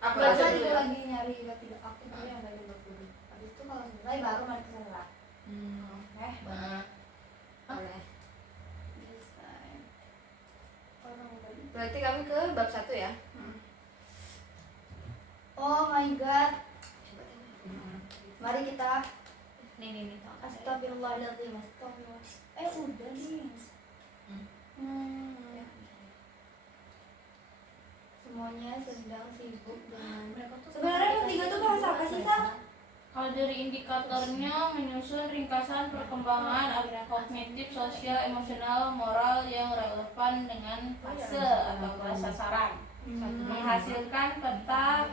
Aku biasa juga lagi nyari tidak aktif yang dari 20. Habis itu kalau selesai baru main ke sana. Boleh. Desain. Orang tadi. Berarti kami ke bab 1 ya. Oh my god. Mari kita Nih. astagfirullahaladzim. Astagfirullah. Udah nih. Semuanya sedang sibuk dengan sebenarnya ketiga tuh bahasa apa sih, Sal? Kalau dari indikatornya menyusun ringkasan perkembangan kognitif, sosial, emosional, moral yang relevan dengan fase atau kelas sasaran. Menghasilkan peta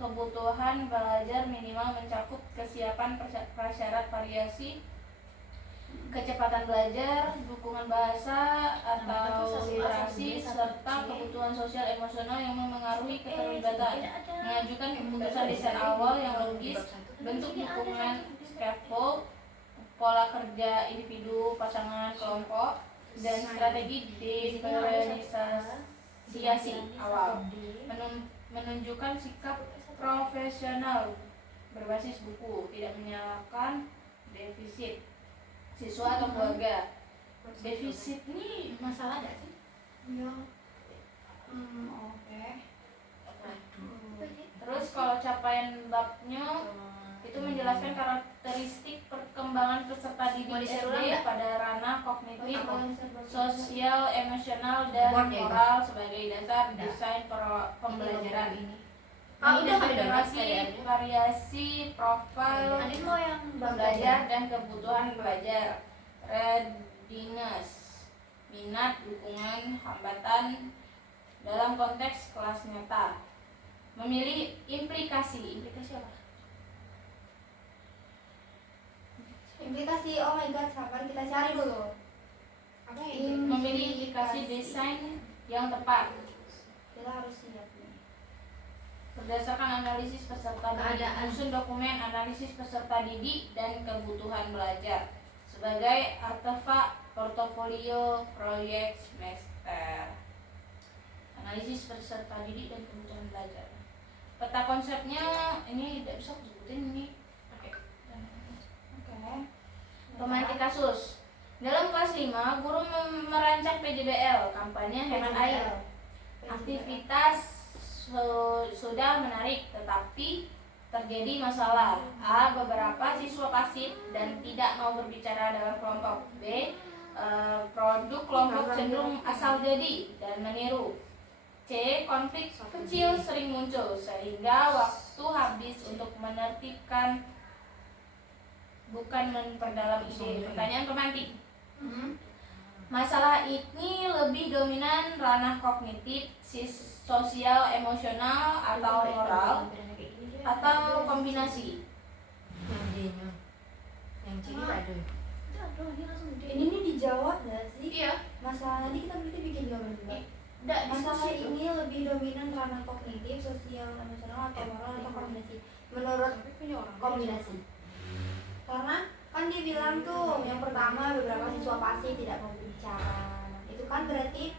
kebutuhan belajar minimal mencakup kesiapan prasyarat variasi, kecepatan belajar, dukungan bahasa atau literasi, serta kebutuhan sosial emosional yang memengaruhi keterlibatan. Mengajukan keputusan desain awal yang logis, bentuk dukungan scaffold, pola kerja individu, pasangan, kelompok, dan strategi diferensiasi awal. Menunjukkan sikap profesional berbasis buku, tidak menyalahkan defisit siswa atau keluarga. Defisit ini masalah nggak sih? Iya. Oke. Terus kalau capaian babnya itu menjelaskan karakteristik perkembangan peserta didik SD pada ranah kognitif, sosial, emosional, dan moral sebagai dasar desain pembelajaran ini. Identifikasi variasi profil belajar dan kebutuhan belajar, readiness, minat, dukungan, hambatan dalam konteks kelas nyata. Memilih implikasi apa? Implikasi, oh my god, sabar kita cari dulu. Apa yang Memilih implikasi desain yang tepat. Kita harus siap nih. Berdasarkan analisis peserta didik, menyusun dokumen analisis peserta didik dan kebutuhan belajar sebagai artefak portofolio proyek semester. Analisis peserta didik dan kebutuhan belajar. Peta konsepnya ini tidak bisa aku sebutin ini. Oke. Pemantik kasus. Dalam kelas 5, guru merancang PJBL, kampanye hemat air. Aktivitas sudah menarik, tetapi terjadi masalah. A. Beberapa siswa pasif dan tidak mau berbicara dalam kelompok. B. Produk kelompok cenderung asal jadi dan meniru. C. Konflik kecil sering muncul sehingga waktu habis untuk menertibkan bukan memperdalam ide. Pertanyaan pemantik. Masalah ini lebih dominan ranah kognitif, sosial, emosional, atau moral, atau kombinasi. Yang C ada. Ini dijawab nggak sih? Iya. Masalah ini kita berarti bikin jawaban juga. Masalah ini lebih dominan ranah kognitif, sosial, emosional, atau moral, atau kombinasi. Menurut kombinasi. Karena kan dia bilang tuh yang pertama beberapa siswa pasif tidak mau berbicara. Itu kan berarti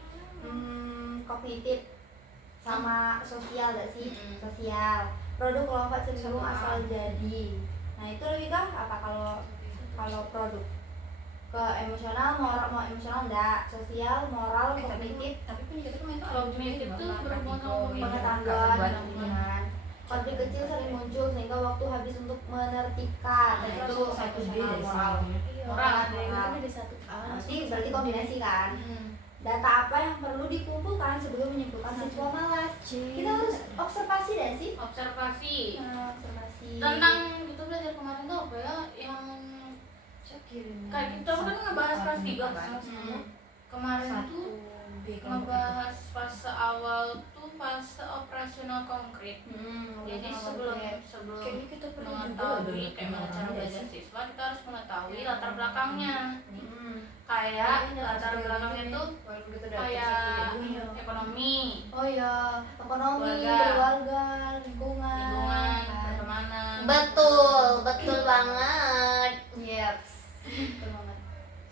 kognitif sama sosial gak sih? Sosial. Produk kelompok cenderung asal jadi. Nah itu lebih kah apa kalau produk? Ke emosional, moral, mau emosional enggak, sosial, moral, kognitif. Tapi itu Kognitif itu berhubungan pengetahuan. Konflik kecil sering muncul sehingga waktu habis untuk menertibkan. itu satu D dari moral. moral. Nanti berarti kombinasi kan. Data apa yang perlu dikumpulkan sebelum menyimpulkan siswa malas? Kita harus observasi dan sih. observasi. Observasi. Tentang kita belajar kemarin tuh apa ya yang kayak kita kan ngebahas kelas 3 kan. Kemarin tuh ngebahas fase awal tuh fase operasional konkret. Jadi sebelum mengetahui kayak cara belajar siswa, kita harus mengetahui latar belakangnya. Kayak latar belakangnya tuh kayak ekonomi, Oh ya, ekonomi, keluarga, lingkungan, pertemanan. Betul banget. Yes. Betul banget.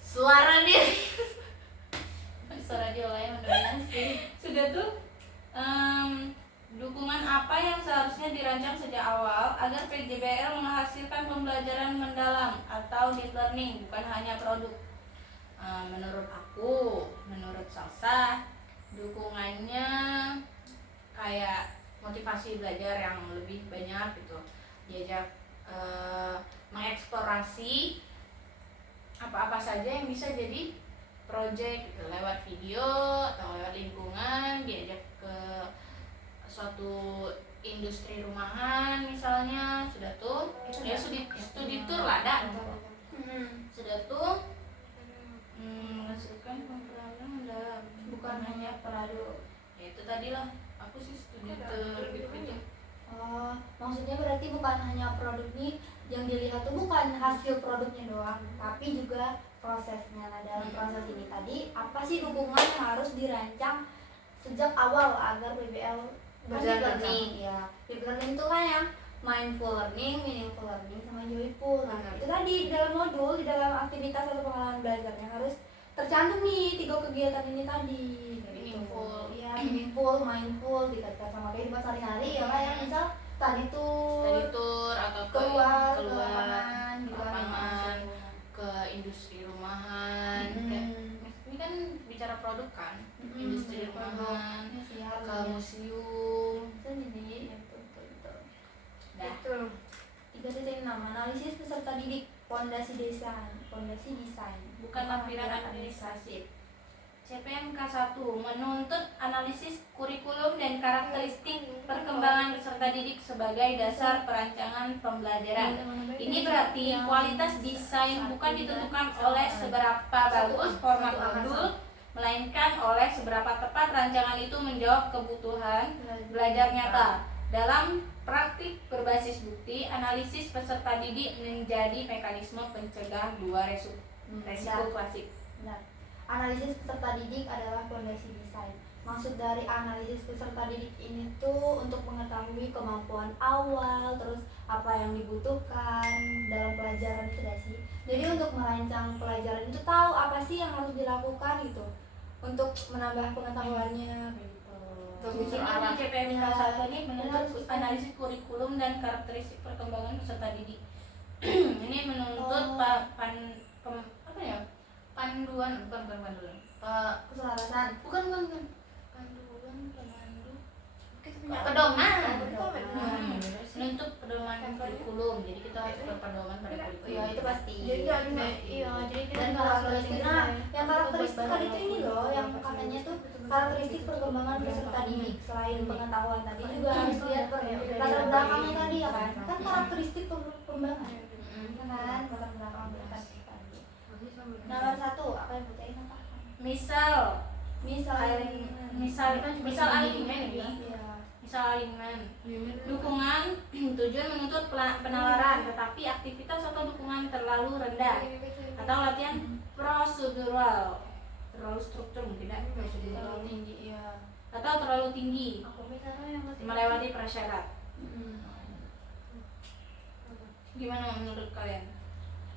Suara dia. Suara diolah yang mendominasi. Sudah tuh dukungan apa yang seharusnya dirancang sejak awal agar PJBL menghasilkan pembelajaran mendalam atau deep learning, bukan hanya produk. Menurut aku, menurut Salsa, dukungannya kayak motivasi belajar yang lebih banyak gitu, diajak mengeksplorasi apa-apa saja yang bisa jadi project gitu, lewat video atau lewat lingkungan, diajak ke suatu industri rumahan misalnya, sudah tuh ya studi tour lah ada, sudah tuh menghasilkan pembelajaran mendalam, bukan hanya produk. Ya itu tadi lah, aku sih studi tour gitu-gitu. Oh, maksudnya berarti bukan hanya produk nih yang dilihat tuh bukan hasil produknya doang, tapi juga prosesnya. Nah, dalam proses ini tadi apa sih dukungan yang harus dirancang sejak awal agar PBL deep learning? Ya, deep learning itu kan yang mindful learning, meaningful learning, sama joyful. Nah, itu tadi di dalam modul, di dalam aktivitas atau pengalaman belajarnya harus tercantum nih 3 kegiatan ini tadi. Meaningful. Ya, meaningful, mindful, dikaitkan sama kehidupan sehari-hari ya lah, yang misal tadi tour atau keluar lapangan, gitu kan, ke industri rumahan. Ini kan bicara produk kan, industri rumahan, ke museum. Sendiri ya, betul. Dah. 3.6 analisis peserta didik, fondasi desain, Bukan lampiran administrasi. CPMK 1 menuntut analisis kurikulum dan karakteristik perkembangan peserta didik sebagai dasar perancangan pembelajaran. Ini berarti kualitas desain bukan ditentukan oleh seberapa bagus format modul, melainkan oleh seberapa tepat rancangan itu menjawab kebutuhan belajar nyata. Dalam praktik berbasis bukti, analisis peserta didik menjadi mekanisme pencegah 2 resiko klasik. Benar. Analisis peserta didik adalah fondasi desain. Maksud dari analisis peserta didik ini tuh untuk mengetahui kemampuan awal, terus apa yang dibutuhkan dalam pelajaran itu dah sih. Jadi untuk merancang pelajaran itu tahu apa sih yang harus dilakukan gitu untuk menambah pengetahuannya gitu. Di sini di CPMK 1 ini menuntut analisis kurikulum dan karakteristik perkembangan peserta didik. Ini menuntut panduan, Keselarasan. bukan panduan, pedoman, menuntut pedoman kurikulum. Jadi kita harus berpedoman pada kurikulum. Iya, itu pasti. Jadi kita Dan karakteristik, nah, yang karakteristik tadi itu ini loh, yang katanya tuh karakteristik perkembangan peserta didik. Selain pengetahuan tadi juga harus lihat latar belakangnya tadi ya kan. Kan karakteristik perkembangan. Kan latar belakang tadi. Nomor 1 apa yang bacain apa? Misal alignment ini. Iya. Misal alignment. Dukungan tujuan menuntut penalaran, tetapi aktivitas atau dukungan terlalu rendah atau latihan prosedural, terlalu struktur mungkin tidak Terlalu tinggi ya. atau terlalu tinggi, melewati prasyarat. Gimana menurut kalian?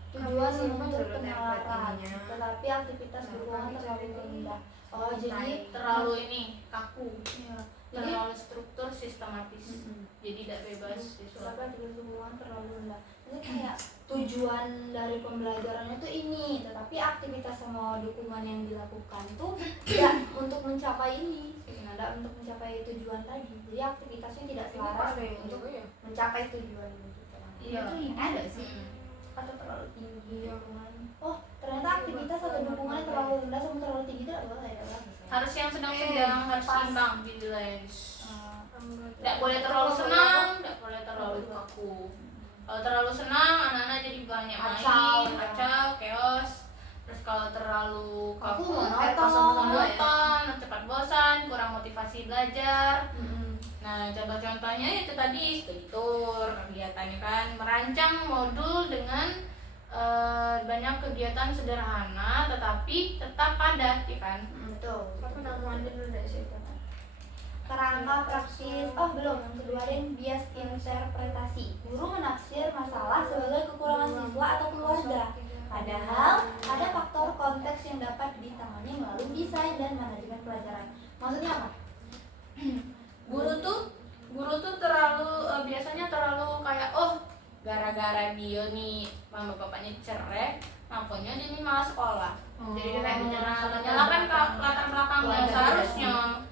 Tujuan menuntut penalaran, tetapi aktivitas dukungan terlalu rendah. Oh, jadi terlalu ini kaku, iya. Jadi terlalu struktur sistematis, jadi tidak bebas. kenapa dukungan terlalu rendah? Ini kayak tujuan dari pembelajarannya tuh ini, tetapi aktivitas sama dukungan yang dilakukan tuh tidak untuk mencapai ini, tidak untuk mencapai tujuan tadi. Jadi aktivitasnya tidak selaras untuk mencapai tujuan itu. Iya, ada sih. Atau terlalu tinggi dukungan. Oh, ternyata aktivitas atau dukungannya terlalu rendah sama terlalu tinggi itu adalah harus yang sedang-sedang, harus pas. seimbang, balance. Tidak Tidak boleh terlalu senang, tidak boleh terlalu kaku. Kalau terlalu senang, anak-anak jadi banyak main, kacau, chaos. Terus kalau terlalu kaku, monoton, cepat bosan, kurang motivasi belajar. Nah, contoh-contohnya itu tadi studi tour, kegiatannya kan merancang modul dengan banyak kegiatan sederhana tetapi tetap padat, ya kan? Betul. Kerangka praktis. Oh, belum. Yang kedua ada bias interpretasi. Guru menaksir masalah sebagai kekurangan siswa atau keluarga. Padahal ada faktor konteks yang dapat ditangani melalui desain dan manajemen pelajaran. Maksudnya apa? Guru tuh biasanya terlalu kayak gara-gara dia nih mama bapaknya cerai, makanya dia nih malah sekolah. Jadi dia kayak menyalahkan latar belakangnya. Seharusnya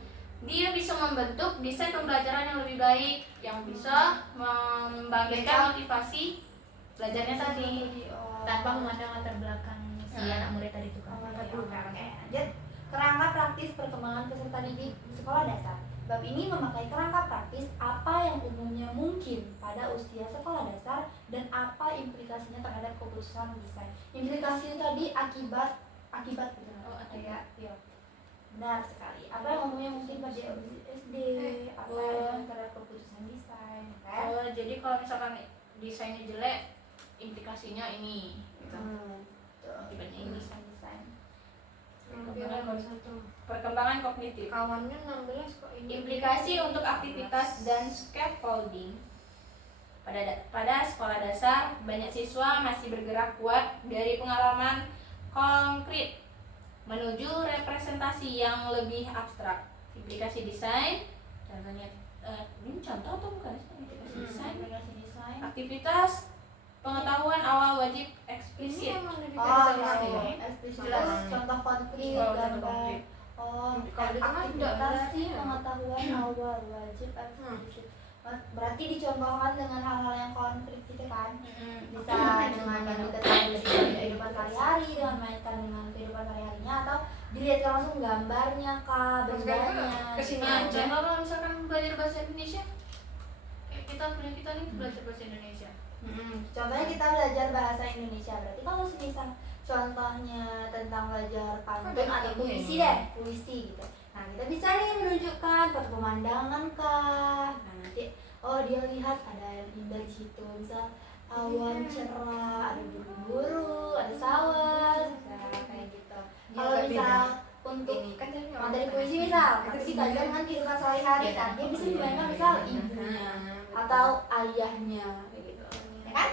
dia bisa membentuk desain pembelajaran yang lebih baik, yang bisa membangkitkan motivasi belajarnya tadi tanpa memandang latar belakang si anak murid tadi itu kan. Lanjut, kerangka praktis perkembangan peserta didik di sekolah dasar. Bab ini memakai kerangka praktis apa yang umumnya mungkin pada usia sekolah dasar dan apa implikasinya terhadap keputusan desain. Implikasi tadi akibat benar. Ya. Benar sekali. Apa yang umumnya mungkin pada SD, apa yang terhadap keputusan desain, kan? Jadi kalau misalkan desainnya jelek, implikasinya ini gitu. Akibatnya ini desain. Perkembangan kognitif. Kawannya 16 kok ini. Implikasi untuk aktivitas dan scaffolding. Pada sekolah dasar, banyak siswa masih bergerak kuat dari pengalaman konkret menuju representasi yang lebih abstrak. Implikasi desain, contohnya ini contoh atau bukan sih implikasi desain? Aktivitas pengetahuan awal wajib eksplisit. Eksplisit. Contoh konkret, gambar. Aktivitas pengetahuan awal wajib eksplisit. Berarti dicontohkan dengan hal-hal yang konkret gitu kan? Bisa dengan yang diketahui di kehidupan sehari-hari, dengan mainkan dengan kehidupan sehari-harinya, atau dilihat langsung gambarnya kah, bendanya. Kesini Nah, aja. contoh kalau misalkan belajar bahasa Indonesia, kayak kita nih belajar bahasa Indonesia. Contohnya kita belajar bahasa Indonesia, berarti kalau semisal contohnya tentang belajar pantun atau puisi gitu. Nah, kita bisa nih menunjukkan foto pemandangan kah. Nah, nanti dia lihat ada yang indah di situ, misal awan cerah, ada buru-buru, ada sawah, nah, kayak gitu. Kalau misal untuk materi puisi misal, nanti dikaitkan dengan kehidupan sehari-hari kan, dia bisa dibayangkan misal ibunya atau ayahnya kayak gitu. Ya kan?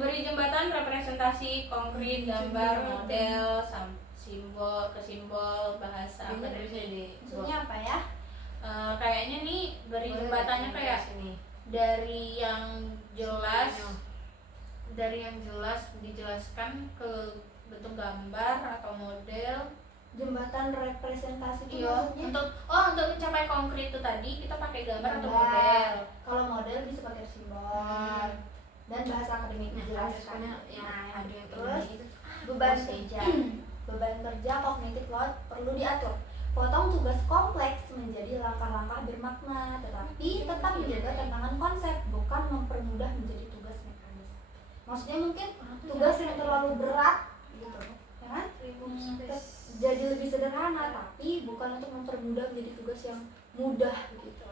Beri jembatan representasi konkret, gambar, model, simbol bahasa. Maksudnya apa ya? Kayaknya nih beri jembatannya kayak dari yang jelas dijelaskan ke bentuk gambar atau model. Jembatan representasi itu Iya, maksudnya untuk mencapai konkret itu tadi kita pakai gambar atau model. Kalau model bisa pakai simbol dan bahasa akademik dijelaskan. Terus beban kerja. Beban kerja kognitif load perlu diatur. Potong tugas kompleks menjadi langkah-langkah bermakna, tetapi tetap menjaga tantangan konsep, bukan mempermudah menjadi tugas mekanis. Maksudnya mungkin tugas yang terlalu berat gitu, ya kan? Jadi lebih sederhana, tapi bukan untuk mempermudah menjadi tugas yang mudah gitu.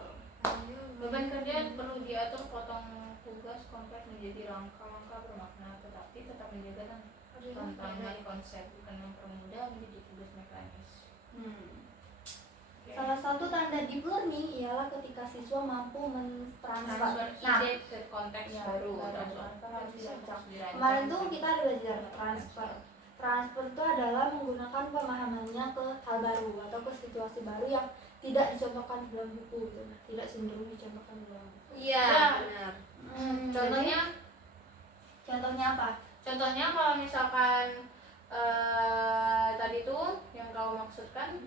Beban kerja perlu diatur, potong tugas kompleks menjadi langkah-langkah bermakna, tetapi tetap menjaga tantangan konsep, bukan mempermudah menjadi tugas mekanis. Salah satu tanda deep learning ialah ketika siswa mampu mentransfer ide ke konteks baru. Kemarin tuh kita ada belajar transfer. Transfer itu adalah menggunakan pemahamannya ke hal baru atau ke situasi baru yang tidak dicontohkan di dalam buku gitu. Tidak cenderung dicontohkan di dalam buku. Iya, benar. Contohnya apa? Contohnya kalau misalkan tadi tuh yang kau maksudkan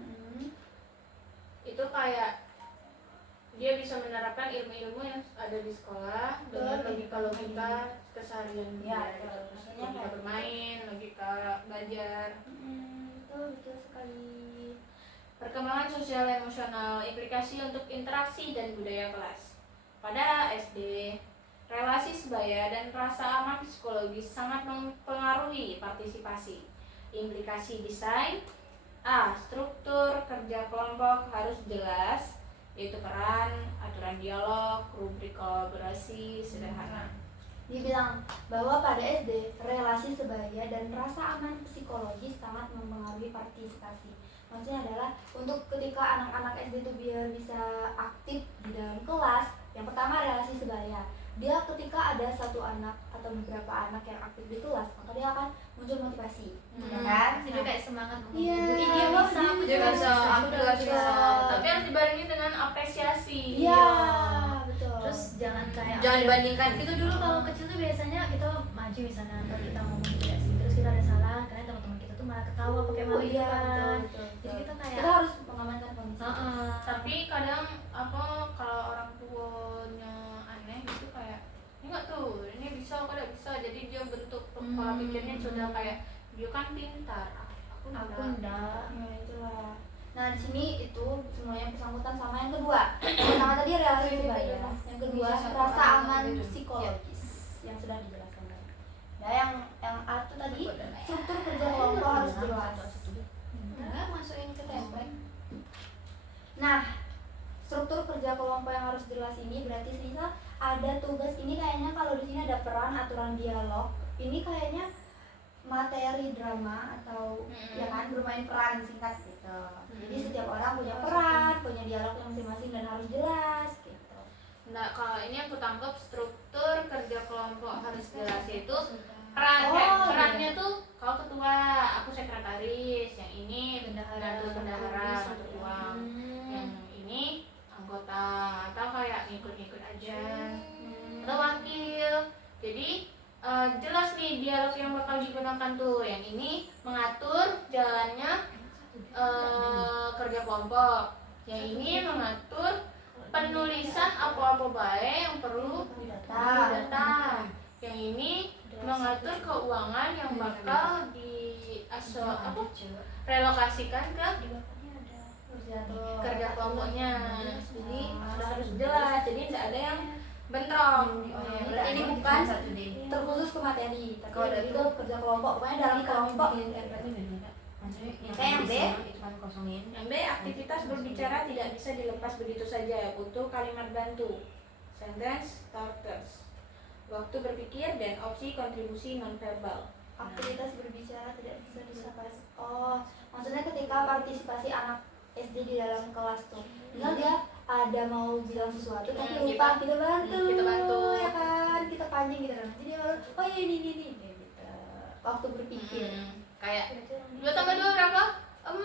itu kayak dia bisa menerapkan ilmu-ilmu yang ada di sekolah dengan logika keseharian dia, logika bermain, logika belajar. Betul sekali. Perkembangan sosial emosional, implikasi untuk interaksi dan budaya kelas. Pada SD, relasi sebaya dan rasa aman psikologis sangat mempengaruhi partisipasi. Implikasi desain, struktur kerja kelompok harus jelas, yaitu peran, aturan dialog, rubrik kolaborasi sederhana. Dibilang bahwa pada SD, relasi sebaya dan rasa aman psikologis sangat mempengaruhi partisipasi. Maksudnya adalah untuk ketika anak-anak SD itu biar bisa aktif di dalam kelas, yang pertama relasi sebaya. Dia ketika ada satu anak atau beberapa anak yang aktif di kelas, maka dia akan muncul motivasi, ya kan? Jadi kayak semangat. Iya, dia bisa, aku juga bisa. Tapi harus dibarengi dengan apresiasi. Iya, jangan dibandingkan. Itu dulu kalau kecil tuh biasanya kita maju misalnya atau kita ngomong tidak sih, terus kita ada salah, karena teman-teman kita tuh malah ketawa pakai malu gitu kan. Jadi kita kayak kita harus mengamankan kondisi. Tapi kadang apa kalau orang tuanya aneh gitu kayak enggak tuh ini bisa kok tidak bisa, jadi dia bentuk pola pikirnya sudah kayak dia kan pintar, aku enggak. Ya itulah. Nah di sini itu semuanya bersangkutan sama yang kedua. Yang pertama tadi relasi sebaya, yang kedua rasa aman psikologis yang sudah dijelaskan tadi. Nah yang A itu tadi struktur kerja kelompok harus jelas. enggak masukin ke template. Nah struktur kerja kelompok yang harus jelas ini berarti misal ada tugas ini, kayaknya kalau di sini ada peran, aturan, dialog. Ini kayaknya materi drama atau ya kan bermain peran singkat gitu. Jadi setiap orang punya peran, punya dialog yang masing-masing dan harus jelas gitu. Nah, kalau ini aku tangkap struktur kerja kelompok harus jelas itu peran perannya tuh kalau ketua, aku sekretaris, yang ini bendahara, ketua, yang ini anggota atau kayak ngikut-ngikut aja atau wakil. Jadi jelas nih dialog yang bakal digunakan tuh. Yang ini mengatur jalannya kerja kelompok. Yang ini mengatur penulisan apa-apa baik yang perlu didata. Yang ini mengatur keuangan yang bakal relokasikan ke kerja kelompoknya. Jadi harus jelas. Jadi tidak ada yang bentrok. Ini bukan terkhusus ke materi, tapi itu kerja kelompok. Pokoknya dalam kelompok. Kayak yang B. Yang B, aktivitas berbicara tidak bisa dilepas begitu saja, butuh kalimat bantu, sentence starters, waktu berpikir, dan opsi kontribusi nonverbal. Aktivitas berbicara tidak bisa dilepas. Oh, maksudnya ketika partisipasi anak SD di dalam kelas tuh, misal dia ada mau bilang sesuatu tapi lupa, kita bantu, ya kan, kita pancing gitu kan. Jadi dia baru, oh ya ini gitu. Waktu berpikir. Kayak 2 tambah 2 berapa? 4.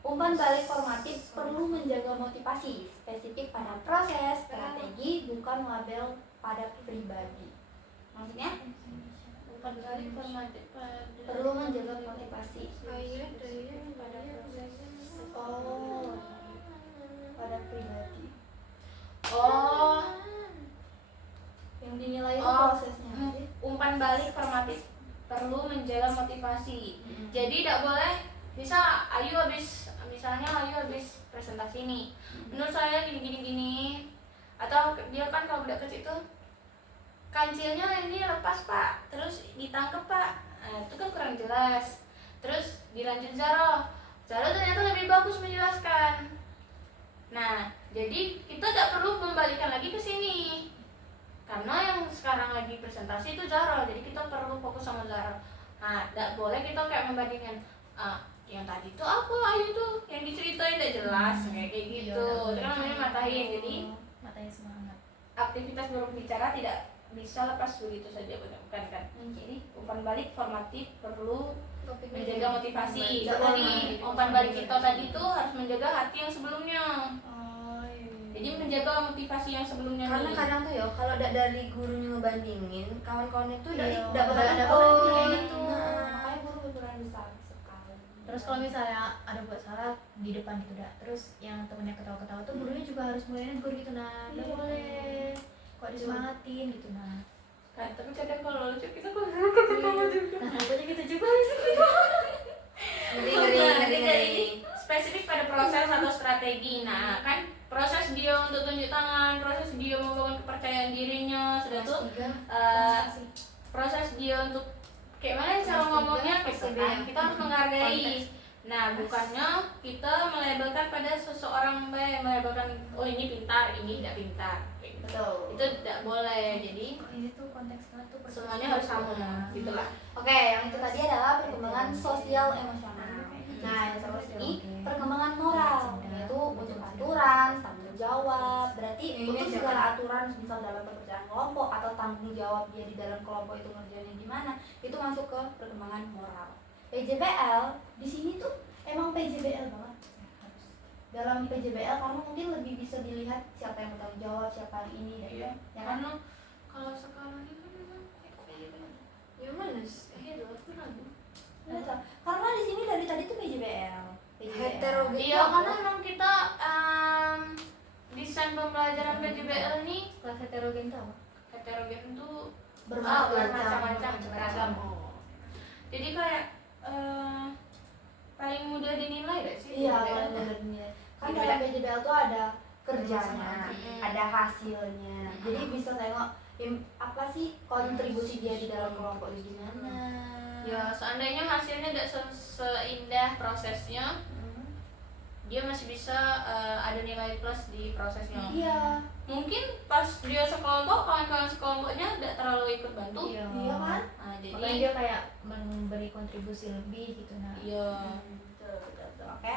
Umpan balik formatif perlu menjaga motivasi, spesifik pada proses, strategi, bukan label pada pribadi. Maksudnya? Umpan balik formatif perlu menjaga motivasi. pada proses. Oh, pada pribadi. Oh, yang dinilai itu prosesnya. Umpan balik formatif perlu menjaga motivasi. Jadi tidak boleh bisa misalnya Ayu habis presentasi nih, menurut saya gini, atau dia kan kalau udah kecil itu kancilnya ini lepas pak, terus ditangkep pak, nah, itu kan kurang jelas. Terus dilanjut Zaro ternyata lebih bagus menjelaskan. Nah jadi kita tidak perlu membalikan lagi ke sini, karena yang sekarang lagi presentasi itu Zaro, jadi kita perlu fokus sama Zaro. Nah tidak boleh kita kayak membandingkan yang tadi tuh apa Ayu tuh yang diceritain tidak jelas kayak gitu. Itu kan namanya matahin. Jadi matanya semangat. aktivitas berbicara tidak bisa lepas begitu saja, bukan kan? Jadi umpan balik formatif perlu menjaga motivasi. Tadi umpan balik kita tadi tuh harus menjaga hati yang sebelumnya. Jadi menjaga motivasi yang sebelumnya. Karena kadang tuh ya kalau dari gurunya ngebandingin, kawan-kawannya tuh Iya, udah bakal ada kayak gitu. gitu. Makanya guru berperan besar sekali. Terus kalau misalnya ada buat salah di depan gitu dah, terus yang temennya ketawa-ketawa tuh gurunya juga harus mulai negur gitu nah, nggak boleh kok disemangatin gitu nah. Kan tapi kadang kalau lucu kita kok ketawa juga. Nah pokoknya gitu juga sih. Ngeri. Spesifik pada proses atau strategi. Nah kan proses dia untuk tunjuk tangan, proses dia membangun kepercayaan dirinya, sudah tuh proses dia untuk kayak mana cara ngomongnya gitu kan. Kita harus menghargai. Nah bukannya kita melabelkan pada seseorang melabelkan oh ini pintar, ini tidak pintar. Betul. Itu tidak boleh. Jadi Ini tuh konteksnya tuh semuanya harus sama gitulah. Oke, yang itu tadi adalah perkembangan sosial emosional. Nah, yang seterusnya ini perkembangan moral, yaitu untuk aturan, tanggung jawab. Berarti untuk segala aturan, misal dalam pekerjaan kelompok atau tanggung jawab dia di dalam kelompok itu ngerjainnya gimana, itu masuk ke perkembangan moral. PJBL di sini tuh emang PJBL banget. dalam PJBL karena mungkin lebih bisa dilihat siapa yang bertanggung jawab, siapa yang ini dan Iya. ya kan. Karena kalau sekarang ini kan memang Ya mana sih? Itu aku ragu. Nggak tahu. Karena di sini dari tadi tuh PJBL. Heterogen. iya karena memang kita desain pembelajaran PJBL ini Kelas heterogen itu apa? heterogen itu Bermacam-macam. beragam. Jadi kayak paling mudah dinilai gak sih? Iya, PJBL? kalau mudah dinilai. Kan PJBL. dalam PJBL tuh ada kerjanya, Mm. ada hasilnya. Jadi bisa tengok apa sih kontribusi dia di dalam kelompok itu gimana. Ya seandainya hasilnya tidak seindah prosesnya, dia masih bisa ada nilai plus di prosesnya. Iya, Mungkin pas dia sekelompok, kawan-kawan sekelompoknya tidak terlalu ikut bantu. Iya. iya kan? Nah, Makanya jadi dia kayak memberi kontribusi lebih gitu nah. iya. Betul. Oke.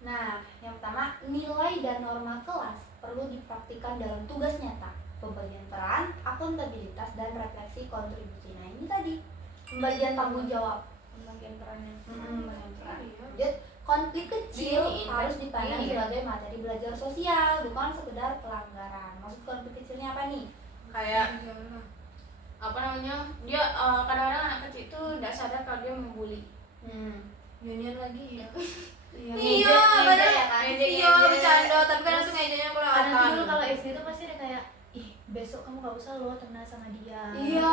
Nah, yang pertama, nilai dan norma kelas perlu dipraktikkan dalam tugas nyata, pembagian peran, akuntabilitas, dan refleksi kontribusi. Nah, ini tadi pembagian tanggung jawab, Pembagian perannya. pembagian peran. Jadi, konflik kecil Ini, harus dipandang ini. sebagai materi belajar sosial, bukan sekedar pelanggaran. Maksud konflik kecilnya apa nih? Kayak apa namanya? Dia kadang-kadang anak kecil itu tidak sadar kalau dia membuli. Union lagi ya. Iya, padahal ya kan? iya bercanda, tapi kan itu ngejanya kurang Karena tuh akan. dulu kalau SD tuh pasti ada kayak ih besok kamu gak usah lo temenan sama dia. Iya,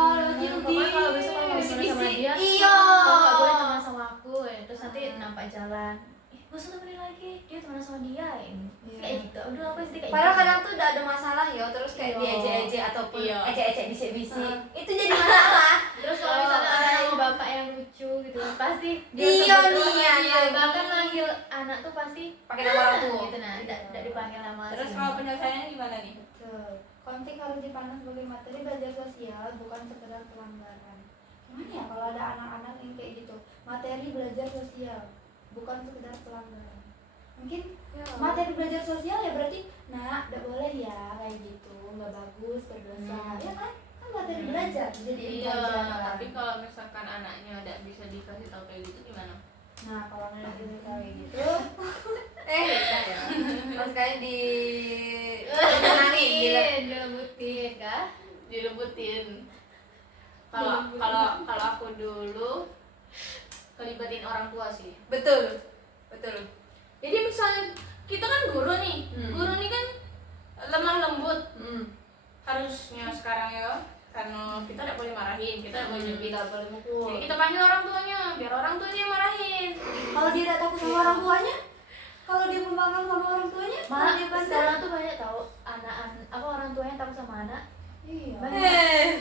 Pokoknya kalau besok kamu gak temenan sama dia, Iya. kamu gak boleh temenan sama aku ya. Terus nanti nampak jalan, ih gak usah temenin lagi, dia temenan sama dia ini. Iya. Kayak gitu, udah aku SD kayak Padahal gitu. kadang tuh udah ada masalah ya, terus kayak Iya. diejek-ejek ataupun Iya. ejek-ejek bisik-bisik. Itu jadi masalah. Terus kalau misalnya ada nama bapak yang lucu gitu, pasti dia Iya sebut nih, namanya. iya. Bahkan manggil anak tuh pasti Pakai nama orang tua. gitu nah, tidak dipanggil nama Terus asli. kalau penyelesaiannya gimana nih? Betul. Konflik harus dipandang sebagai materi belajar sosial, bukan sekedar pelanggaran. Gimana ya kalau ada anak-anak yang kayak gitu? Materi belajar sosial, bukan sekedar pelanggaran. Mungkin materi belajar sosial ya berarti, nah, tidak boleh ya kayak gitu, nggak bagus, berdosa, ya kan? Kan materi belajar, jadi Iya, tapi kalau misalkan anaknya tidak bisa dikasih tahu kayak gitu gimana? Nah, kalau nggak gitu kayak gitu, Bisa ya. Pas kayak di menangin gitu. dilebutin kah? Direbutin. Kalau aku dulu kelibatin orang tua sih. Betul. Betul. Jadi misalnya kita kan guru nih, guru nih kan lemah lembut harusnya sekarang ya, karena kita tidak boleh marahin, kita tidak boleh nyubit, tidak boleh mukul. Jadi kita panggil orang tuanya, biar orang tuanya yang marahin. kalau dia tidak takut sama orang tuanya, kalau dia pembangkang sama orang tuanya, kalau Malah dia pandang, sekarang tuh banyak tahu apa orang tuanya takut sama anak. iya. Banyak.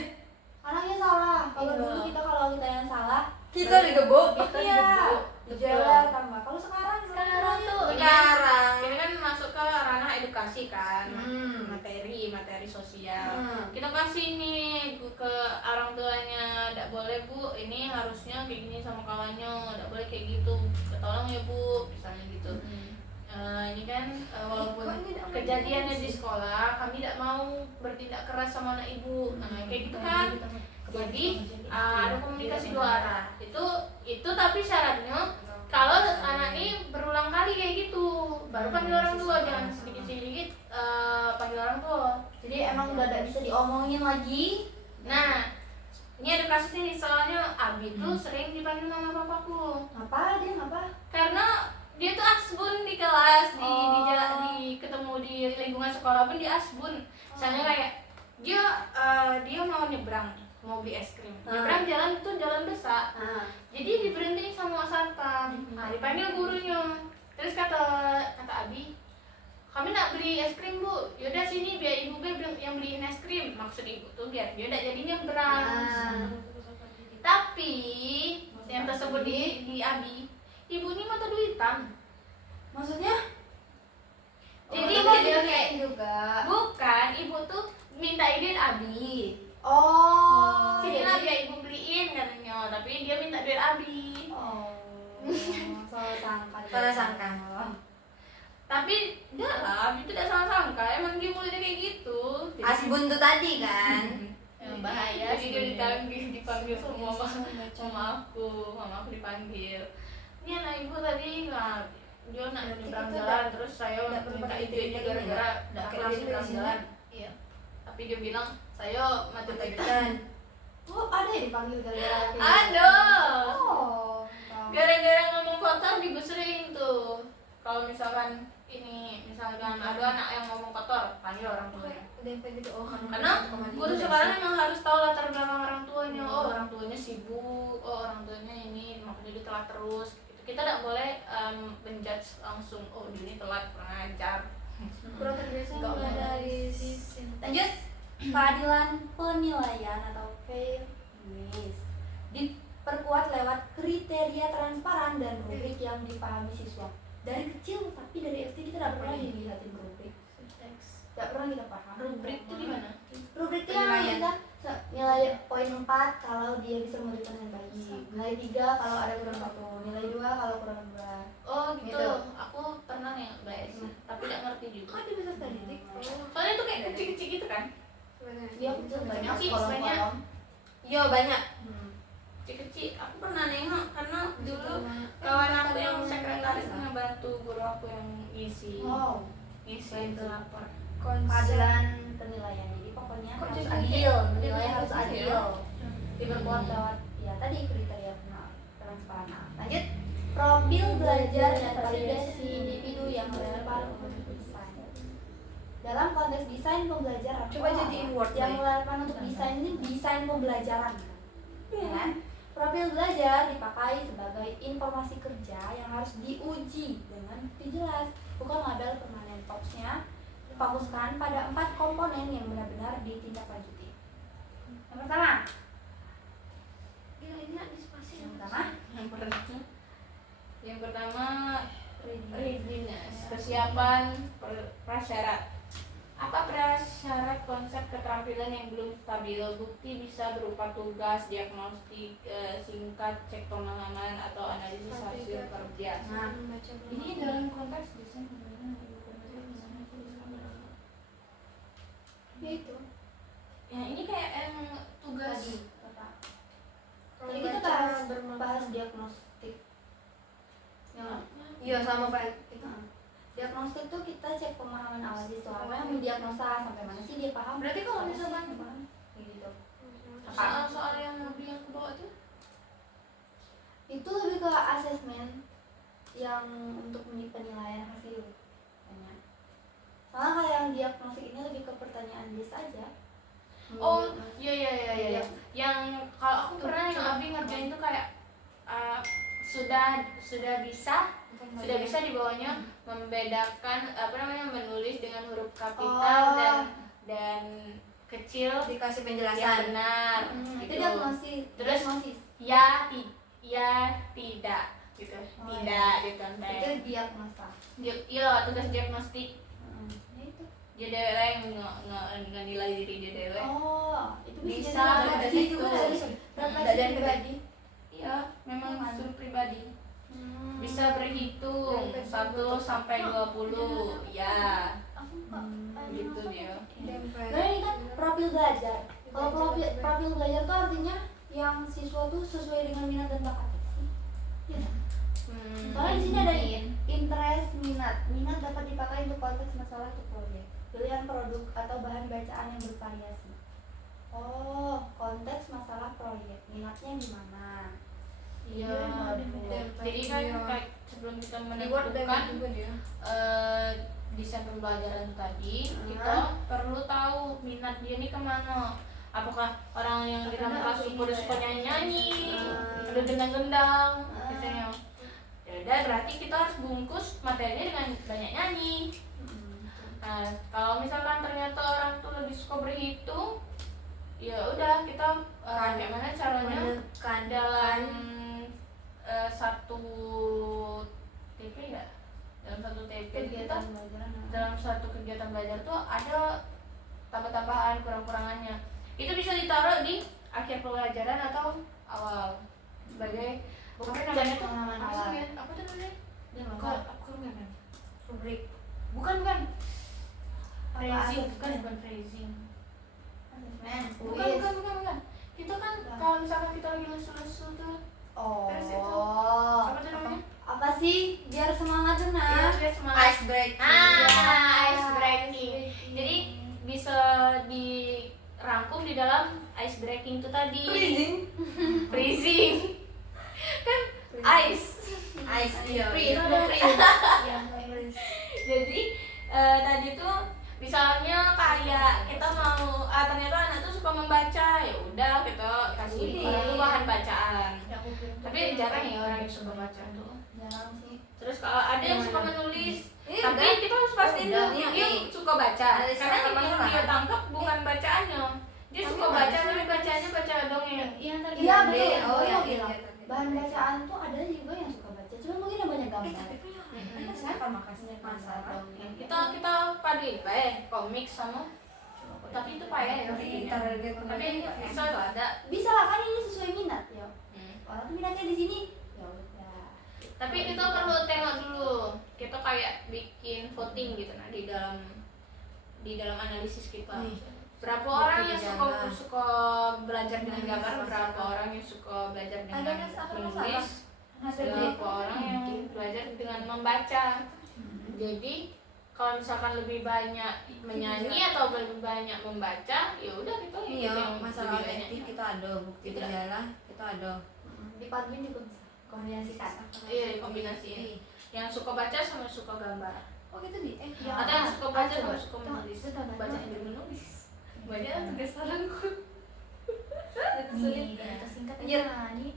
Anaknya salah. Kalau Iya. dulu kalau kita yang salah, Kita digebuk. Kita iya, digebuk. dijewer tambah. Kalau sekarang Sekarang tuh Sekarang. Ini kan masuk ke ranah edukasi kan, materi sosial. Kita kasih nih ke orang tuanya, tidak boleh bu, ini harusnya kayak gini sama kawannya, tidak boleh kayak gitu, tolong ya bu, misalnya gitu. Ini kan walaupun Kok ini tidak mau kejadiannya di sekolah, kami tidak mau bertindak keras sama anak ibu, nah kayak gitu kan. Jadi ada komunikasi dua arah. Itu tapi syaratnya kalau anak ini berulang kali kayak gitu, baru panggil orang tua, jangan sedikit-sedikit panggil orang tua. jadi emang udah tidak bisa diomongin lagi. Nah, ini ada kasusnya nih, soalnya Abi tuh sering dipanggil mama papaku. Apa dia ngapa? Karena dia tuh asbun di kelas, Oh. di ketemu di lingkungan sekolah pun dia asbun. Misalnya kayak dia mau nyebrang, mau beli es krim. Nyebrang jalan itu jalan besar. Jadi diberhentiin sama satpam. Nah, dipanggil gurunya. Terus kata Abi, kami nak beli es krim bu, yaudah sini biar ibu yang beliin es krim. Maksud ibu tuh biar dia tidak jadi nyebrang. Tapi yang tersebut di Abi, ibu ini mata duitan. Maksudnya? Jadi Oh, dia dia kayak juga. bukan, ibu tuh minta ide Abi. Oh. Sinilah biar ibu beliin katanya, tapi dia minta duit Abi. Oh. Salah sangka. Salah sangka. Tapi enggak lah, Abi tidak salah sangka, emang dia mulainya kayak gitu. Jadi- Asbun tuh tadi kan. yang bahaya Jadi dia sebenarnya. dipanggil sama mama aku dipanggil. Ini anak ibu tadi nggak dia nak Berarti nyebrang kita jalan, terus saya nggak perlu minta pakai izin ITB gara-gara nggak takut kayak dia nyebrang langsung jalan. Iya. Tapi dia bilang saya mati Mati-matian. Oh, ada ya dipanggil gara-gara kayak gitu? Ada. Oh, tahu. Gara-gara ngomong kotor digusrin tuh. Kalau misalkan ada anak yang ngomong kotor, panggil orang tuanya. Udah yang kayak gitu. Oh, Karena guru sekarang memang harus tahu latar belakang orang tuanya. Oh, orang tuanya sibuk, oh orang tuanya ini makanya dia telat terus. Gitu. Kita tidak boleh menjudge langsung, oh dia ini telat, kurang ajar. kurang terbiasa Nggak mulai mau. dari lanjut keadilan penilaian atau fairness diperkuat lewat kriteria transparan dan rubrik yang dipahami siswa dari kecil. Tapi dari SD kita tidak pernah dilihatin rubrik, tidak pernah kita paham. Rubrik itu gimana? Rubrik itu Penilaian. yang bisa nilai poin 4 kalau dia bisa memberikan dengan baik, nilai 3 kalau ada kurang 1, nilai 2 kalau kurang 2. Oh gitu. Gitu. Aku pernah nih BS, tapi tidak ngerti juga. Kok dia bisa statistik? Soalnya itu kayak kecil-kecil gitu kan? Dia kecil banyak Kecil, kolom-kolom. Iya banyak. Kecil-kecil. Aku pernah nengok karena dulu kawan aku yang sekretaris ngebantu guru aku yang ngisi itu lapor. Keadilan penilaian, jadi pokoknya Kok harus jadi adil, kayak- nilai jadi harus gitu adil, ya? diperkuat lewat ya tadi kriteria transparan. Lanjut, profil belajar dan validasi individu yang relevan untuk desain. Dalam konteks desain pembelajaran, Coba jadiin word yang nih. relevan untuk desain ini desain pembelajaran, ya kan? Profil belajar dipakai sebagai informasi kerja yang harus diuji dengan bukti jelas, bukan label permanen. Fokusnya fokuskan pada 4 komponen yang benar-benar ditindaklanjuti. Yang pertama, Gila, ini nak dispasi. yang pertama, Yang pertama readiness, kesiapan prasyarat. Apa prasyarat konsep keterampilan yang belum stabil? Bukti bisa berupa tugas, diagnostik singkat, cek pemahaman atau analisis hasil kerja. Nah, Ini dalam konteks desain ya itu. ya ini kayak yang tugas. Tadi, Bapak. Tadi kita bahas diagnostik. Iya sama Pak. Nah, diagnostik tuh kita cek pemahaman awal siswa, apa yang mendiagnosa, sampai mana sih dia paham. Berarti kalau Sampai misalkan sih dia paham. Kayak gitu. soal-soal yang lebih yang ke bawah itu Itu lebih ke asesmen yang untuk penilaian hasil. Banyak. Soalnya kalau yang diagnostik ini lebih ke pertanyaan biasa aja. oh iya. Yang kalau aku pernah yang Abi ngerjain itu kayak sudah bisa di bawahnya membedakan menulis dengan huruf kapital dan kecil Dikasih yang penjelasan. benar Itu gitu. diagnosis. Terus diagnosis. ya tidak gitu. Oh, Tidak iya. gitu. Itu diagnosa. Iya tugas diagnostik. Ya itu. Dia dewe yang nilai diri dia dewe. Oh, itu Bisa, jadi refleksi dari juga situ. dari refleksi Dan pribadi. Iya, memang Gimana? suruh pribadi. Hmm. Bisa berhitung 1 sampai 20. Ya, Aku kok gitu dia. Nah ini kan profil belajar. Kalau profil belajar tuh artinya yang siswa tuh sesuai dengan minat dan bakat. Ya. Soalnya di sini ada interest, minat. Minat dapat dipakai untuk konteks masalah atau proyek. Pilihan produk atau bahan bacaan yang bervariasi. Oh, konteks masalah proyek. Minatnya gimana? Iya. Iya, Jadi kan kayak sebelum kita Di Word dan menentukan juga dia. desain pembelajaran itu tadi, kita perlu tahu minat dia nih kemana. Apakah orang yang di dalam kelas itu udah suka nyanyi, udah gendang-gendang, biasanya. Ya udah, berarti kita harus bungkus materinya dengan banyak nyanyi. Nah, kalau misalkan ternyata orang tuh lebih suka berhitung, ya udah kita kayak mana caranya Menekan dalam satu TP ya, dalam satu TP kita dalam satu kegiatan belajar tuh ada tambah-tambahan kurang-kurangannya. Itu bisa ditaruh di akhir pembelajaran atau awal sebagai apa namanya tuh? pengalaman awal. Apa tuh namanya? Dia Aku enggak kan. rubrik. Bukan. Phrasing, asesmen? bukan phrasing. Asesmen, Bukan. Kita kan kalau misalkan kita lagi lesu-lesu tuh, Oh. Terus itu, apa tuh namanya? Apa sih biar semangat semangat. biar semangat. Ice breaking. Ice breaking. Jadi bisa dirangkum di dalam ice breaking itu tadi. Freezing. Kan ice. Ice iya. Freeze, Iya. ada freeze. Iya, Jadi tadi tuh misalnya kayak kita mau ternyata anak tuh suka membaca, ya udah kita kasih orang tuh bahan bacaan. ya aku kirim. Tapi jarang ya orang yang suka baca tuh. Jarang sih. Terus kalau ada yang suka menulis, Ini tapi udah. kita harus pastiin Udah, dulu iya, dia nih. suka baca. Ada Karena sama yang masalah. dia tangkap bukan bacaannya. Dia Tapi suka nggak baca bisa. tapi bacaannya baca dongeng. Iya, ntar Iya kita- betul. Oh, Baru iya, mau iya, bilang. iya. Bahan bacaan tuh ada juga yang suka baca. Cuma mungkin yang banyak gambar. Mm-mm. Kenapa makasih masalah? Kita paduin baik komik sama, tapi itu payah ya. Tapi bisa loh ada. Bisa lah kan ini sesuai minat ya. Hmm. Orang tuh minatnya di sini. Ya udah. Tapi kita perlu tengok dulu. Kita kayak bikin voting gitu nah di dalam analisis kita. Nih. Berapa Bukti orang yang gejala. suka belajar dengan gambar, berapa orang yang suka belajar dengan Ada akar masalah. menulis, berapa orang yang belajar dengan membaca. Jadi kalau misalkan lebih banyak menyanyi atau lebih banyak membaca, ya udah kita Iya, ikut yang masalah lebih otentik banyak. kita ada, bukti Gitu. gejala kita ada. Dipaduin juga bisa. Kombinasikan. Iya, kombinasiin. Yang suka baca sama suka gambar. Oh gitu di Iya. Atau yang suka baca coba. sama suka menulis. Itu tambah Baca dong. yang menulis. Banyak tugas saranku. Nih, kita singkat Lanjut. aja. Ini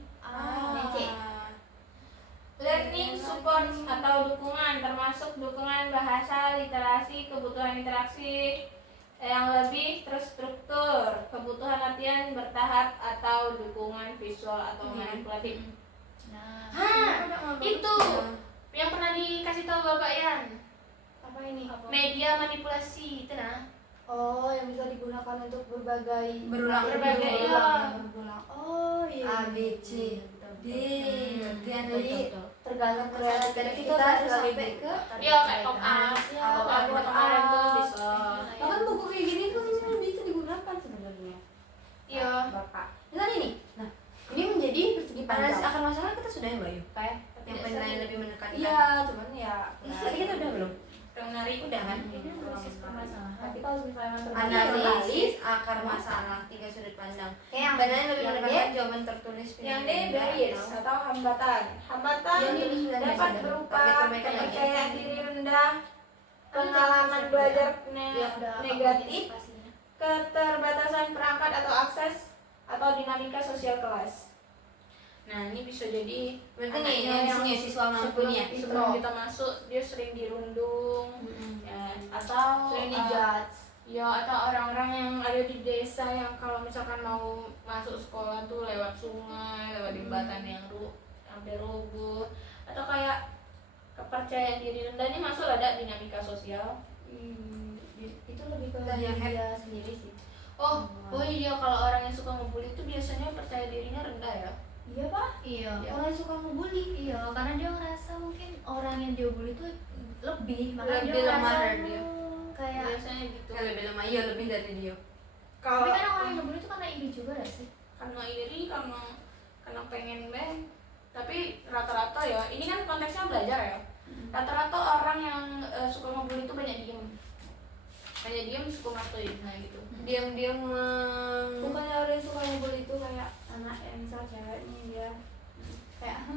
DC. Learning support atau dukungan termasuk dukungan bahasa, literasi, kebutuhan interaksi yang lebih terstruktur, kebutuhan latihan bertahap atau dukungan visual atau manipulatif. Nah, Itu yang pernah dikasih tahu Bapak Yan, Apa ini? media manipulasi itu nah. Oh, yang bisa digunakan untuk berbagai Berbagai, iya. berulang. Oh iya. A B C D. Jadi tergantung kreativitas kita harus sampai ke. Iya kayak pop up, Iya, pop up pop kemarin tuh up. bisa. Bahkan buku kayak gini tuh bisa digunakan sebenarnya. Iya. Bapak. Misalnya ini. Nah, ini menjadi persegi panjang. Analisis akar masalah kita sudah ya, Bayu? Kayak Yang penilaian lebih menekankan. iya, cuman ya. Tadi kita udah belum? Yang menarik Udah kan? ini analisis permasalahan. Tapi kalau misalnya Analisis akar masalah, 3 sudut pandang. kayak Benar lebih yang menekankan jawaban tertulis. Yang D barriers atau hambatan. Hambatan Yang ini sudah dapat bisa. berupa Target perbaikan lagi. kepercayaan diri rendah, pengalaman belajar Ya, udah negatif, pastinya. keterbatasan perangkat atau akses, atau dinamika sosial kelas. Nah ini bisa jadi Berarti nih anaknya yang di sini siswa mampu nih ya. sebelum kita masuk dia sering dirundung, ya, atau sering eh, dijudge. ya atau orang-orang yang ada di desa yang kalau misalkan mau masuk sekolah tuh lewat sungai, lewat jembatan yang hampir rubuh, atau kayak kepercayaan diri rendah ini masuk ada dinamika sosial. Itu lebih ke Dan yang diri dia sendiri sih. Oh iya kalau orang yang suka ngebully itu biasanya percaya dirinya rendah ya. Iya pak. Iya. Orang yang suka ngebully. Iya, karena dia ngerasa mungkin orang yang dia bully itu lebih, makanya Lebih dia lemah ngerasa dari dia. kayak. Biasanya gitu. Kan lebih lemah, iya lebih dari dia. Tapi Kalau kan orang yang ngebully itu karena iri juga gak sih? karena iri, karena pengen banget. Tapi rata-rata ya, ini kan konteksnya belajar ya. Rata-rata orang yang suka ngebully itu banyak diem. Banyak diem suka ngatuin, nah gitu. Diam-diam Bukannya orang yang suka ngebully itu kayak anak yang misal cewek nih dia kayak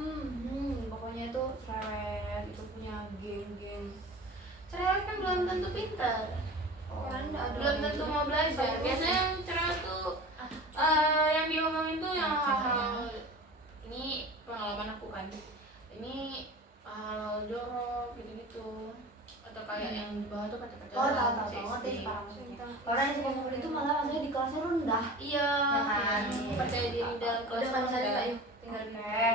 pokoknya itu cewek itu punya geng-geng. Cerewet kan belum tentu pintar. Kan ada Belum tentu mau belajar. Biasanya yang cerewet tuh yang diomongin tuh yang hal-hal ini pengalaman aku kan. Ini hal jorok gitu-gitu. Atau kayak yang di bawah tuh pacar-pacaran. tahu ngerti sexting. sekarang maksudnya. Orang yang suka ngebully itu malah maksudnya di kelasnya rendah. Iya, Ya kan? percaya diri dalam kelas Udah kan misalnya rendah. Mbak Yu, tinggal Oke.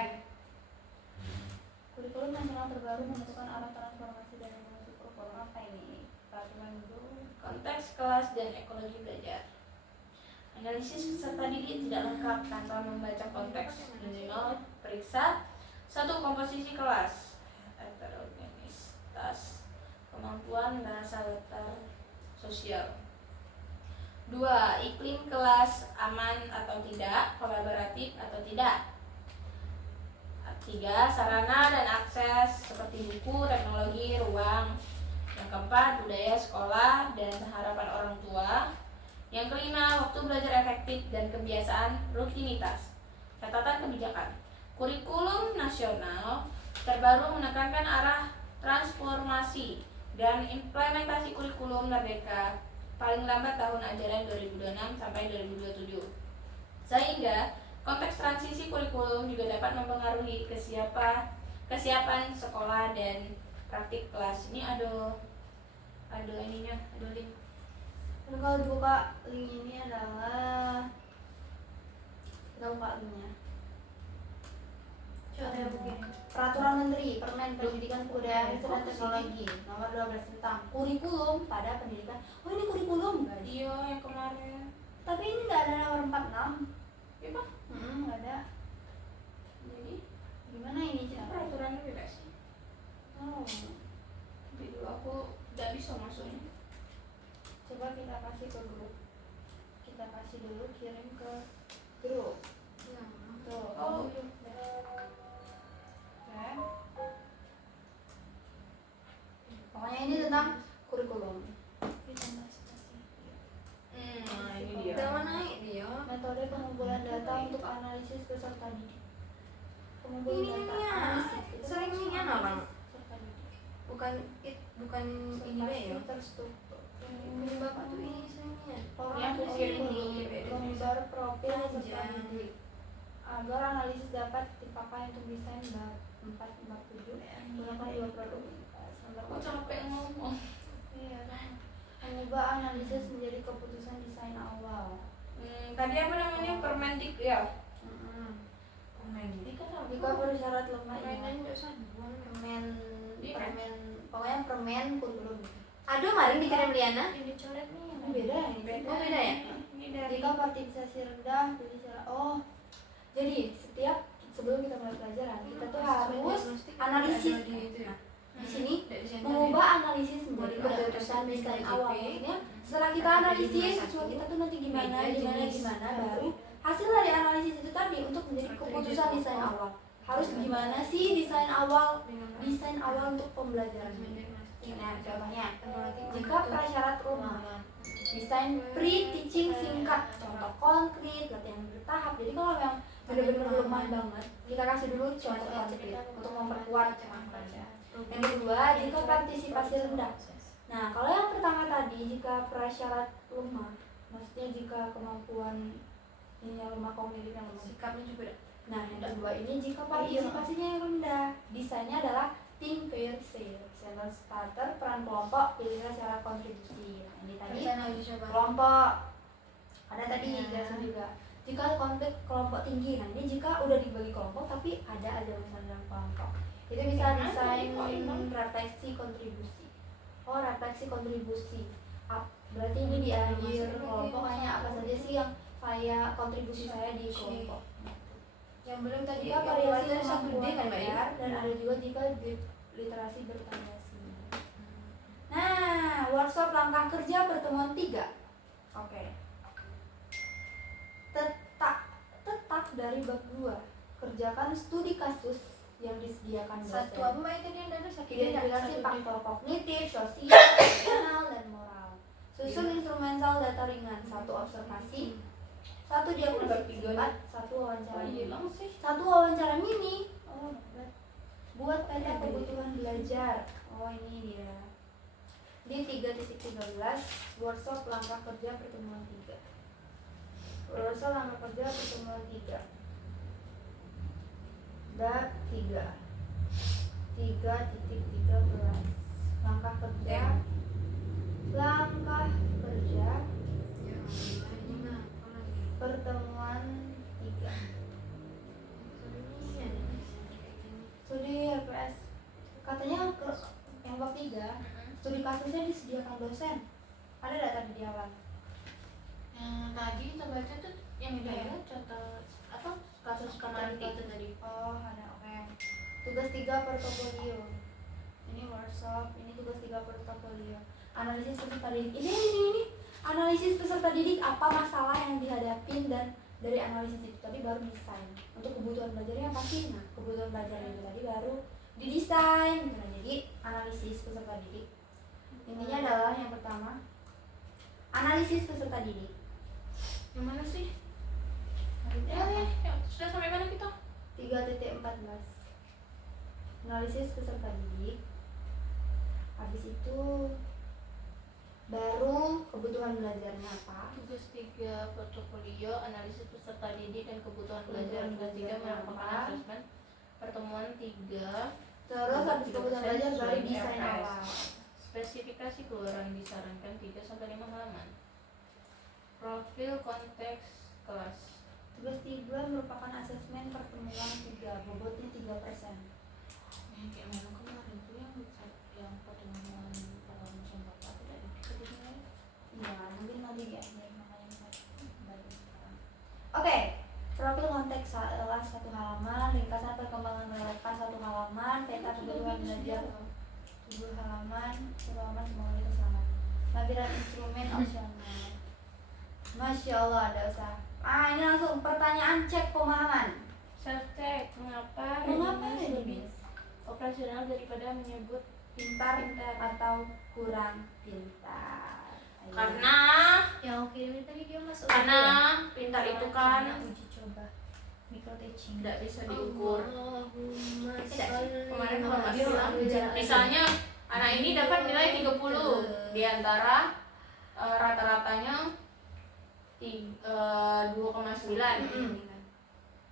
Kurikulum nasional terbaru menentukan arah transformasi dan inovasi kurikulum apa ini? Peraturan dulu. Konteks kelas dan ekologi belajar. Analisis peserta didik tidak lengkap tanpa membaca konteks. Minimal periksa satu komposisi kelas, heterogeneisitas, kemampuan bahasa letter sosial. 2. Iklim kelas aman atau tidak, kolaboratif atau tidak. Tiga, sarana dan akses seperti buku, teknologi, ruang. Yang keempat, budaya sekolah dan harapan orang tua. Yang kelima, waktu belajar efektif dan kebiasaan rutinitas. Catatan kebijakan. Kurikulum nasional terbaru menekankan arah transformasi dan implementasi kurikulum merdeka paling lambat tahun ajaran 2026 sampai 2027. Sehingga konteks transisi kurikulum juga dapat mempengaruhi kesiapan sekolah dan praktik kelas. Ini ada ininya, ada link. Dan kalau dibuka link ini adalah kita buka linknya. Coba begini. Peraturan Menteri Permen Pendidikan Kebudayaan Riset dan Teknologi Nomor 12 tentang kurikulum pada pendidikan. Oh ini kurikulum guys. Iya, yang kemarin. Tapi ini nggak ada nomor 46. Iya, Pak. Nggak ada. Jadi, Gimana ini cara? peraturannya beda sih. Oh, Tapi dulu aku nggak bisa masuknya. coba kita kasih ke grup. Kita kasih dulu kirim ke grup. Tuh. Oh, Oke. Pokoknya ini tentang kurikulum. nah ini dia. Udah mau naik dia. Metode pengumpulan data untuk analisis peserta didik. Pengumpulan Ini data ya, analisis. Itu sering kan ini analisis orang. peserta didik. Bukan ini deh ya. Terstruktur. Punya bapak tuh ini seringnya. Orang Yang untuk kirim dulu, menggambar profil peserta Panjang. didik agar analisis dapat dipakai untuk desain bab 447 gunakan dua produk. Aku capek ngomong. Iya, sama. Mengubah analisis menjadi keputusan desain awal. Tadi apa namanya, Permendik ya? Permen. Jika bersyarat lemah Permen ingat nggak usah. pokoknya permen kurikulum. Aduh, kemarin dikirim Liana. Yang dicoret nih. Ini beda ya ini. Oh, beda ya? Ini dari Jika partisipasi rendah pilih cara. Oh, jadi setiap sebelum kita mulai pelajaran kita tuh harus analisis. Di sini mengubah analisis menjadi keputusan desain awal. Maksudnya setelah kita analisis siswa kita tuh nanti gimana baru hasil dari analisis itu tadi untuk menjadi keputusan desain awal. Harus gimana sih desain awal untuk pembelajaran. Nah, contohnya jika prasyarat rumah desain pre-teaching singkat, contoh konkret, latihan bertahap. Jadi kalau yang benar-benar lemah banget, kita kasih dulu contoh konkret untuk memperkuat. Yang kedua, jika partisipasi rendah. Nah, kalau yang pertama tadi, jika prasyarat lemah, maksudnya jika kemampuan ini yang lemah, kognitif yang lemah. Sikapnya juga. Nah, yang kedua ini jika partisipasinya yang rendah, desainnya adalah team pair share, channel starter, peran kelompok, pilihlah cara kontribusi. Nah, ini tadi kelompok. Ada tadi jelasin juga. Jika konflik kelompok tinggi, nah ini jika udah dibagi kelompok tapi ada aja misalnya dalam kelompok. Itu bisa desain refleksi kontribusi. Oh, refleksi kontribusi. Berarti ini di akhir kelompok kayaknya apa saja sih yang saya kontribusi saya di kelompok. Yang belum tadi Jika yang variasi dari satu D kemampuan kan, Mbak? belajar dan ada juga jika literasi bervariasi. Nah, workshop langkah kerja pertemuan 3. Oke. Tetap dari bab 2. Kerjakan studi kasus yang disediakan dosen. Satu apa Mbak itu yang dari satu Identifikasi faktor kognitif, sosial, emosional, dan moral. Susun instrumental data ringan. 1 observasi, 1 diagnosis singkat, 1 wawancara mini. 1 wawancara mini. Oh, hebat. Buat peta kebutuhan belajar. Oh, ini dia. Di 3.13 workshop langkah kerja pertemuan 3. Workshop langkah kerja pertemuan 3. Bab 3. 3.13 langkah kerja. Langkah kerja pertemuan 3. Studi RPS katanya yang bab 3 studi kasusnya disediakan dosen. Ada nggak tadi di awal? Yang tadi kita baca tuh yang itu ya, contoh apa kasus kemarin itu tadi. Oh, ada. Oke. Tugas 3 portofolio. Ini workshop, ini tugas 3 portofolio. Analisis peserta didik. Ini. Analisis peserta didik, apa masalah yang dihadapin dan dari analisis itu tadi baru desain untuk kebutuhan belajarnya apa sih. Nah, kebutuhan belajarnya itu tadi baru didesain gitu. Nah, jadi analisis peserta didik intinya adalah yang pertama analisis peserta didik. Yang mana sih? Sudah sampai mana kita? 3.14 analisis peserta didik. Habis itu baru kebutuhan belajarnya apa. Tugas 3 portofolio, analisis peserta didik dan kebutuhan belajar. Kebutuhan Tugas 3 belajar melakukan apa? asesmen. Pertemuan 3. Terus habis kebutuhan belajar baru desain RS. awal. Spesifikasi keluaran disarankan 3-5 halaman. Profil konteks kelas. Tugas 3 merupakan asesmen pertemuan 3, bobotnya 3%. Kayak memang kemarin tuh yang pertemuan para musim bapak tidak diketahui. Iya, mungkin nanti di akhir makanya saya bagi sekarang. Oke, profil konteks kelas 1 halaman, ringkasan perkembangan relevan 1 halaman, peta kebutuhan belajar 7 halaman, 1 halaman semoga kita selamat. Lampiran instrumen opsional. Masya Allah, ada usaha. Ini langsung pertanyaan cek pemahaman. Self check, mengapa Mengapa readiness lebih lebih operasional daripada menyebut pintar atau kurang pintar? Ayo. karena Yang aku kirimin tadi dia masuk karena ya? pintar itu kan uji coba micro teaching. tidak bisa diukur. Kemarin kalau kalau nggak dia salah, udah misalnya anak ini dapat nilai 30 di antara rata-ratanya 2,9.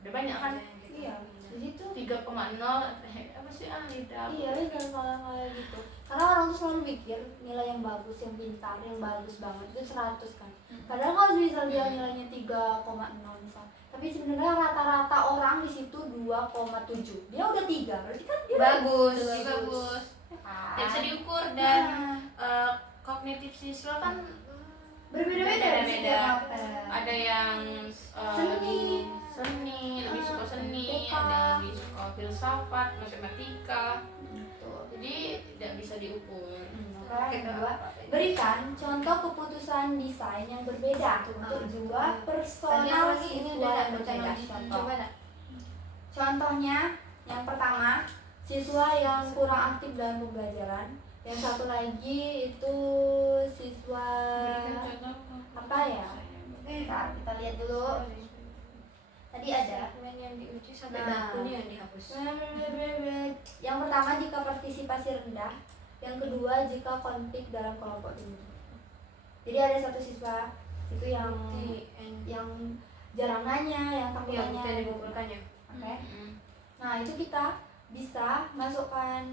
Udah banyak kan? Iya, di situ 3,0 apa sih tidak. iya jangan malah kayak gitu. Karena orang tuh selalu mikir nilai yang bagus, yang pintar, yang bagus banget itu 100 kan. Padahal kalau misal dia nilainya 3,0 misal, tapi sebenarnya rata-rata orang di situ 2,7. Dia udah 3, berarti kan dia Bagus, udah bagus. bagus. Tidak bisa diukur dan Nah, kognitif siswa kan berbeda-beda beda-beda. setiap Ada yang Seni. lebih suka seni, TK. ada yang lebih suka filsafat, matematika. gitu. Jadi tidak bisa diukur. Yang kedua, berikan contoh keputusan desain yang berbeda untuk dua personal siswa yang berbeda. Contohnya, yang pertama, siswa yang kurang aktif dalam pembelajaran. Yang satu lagi itu siswa apa ya? Bentar, kita lihat dulu. Tadi ada. yang diuji sampai Nah. bakunya yang dihapus. Yang pertama jika partisipasi rendah, yang kedua jika konflik dalam kelompok tinggi. Jadi ada satu siswa itu yang jarang nanya, yang takut Yang nanya. tidak dikumpulkannya. Oke. Nah itu kita bisa masukkan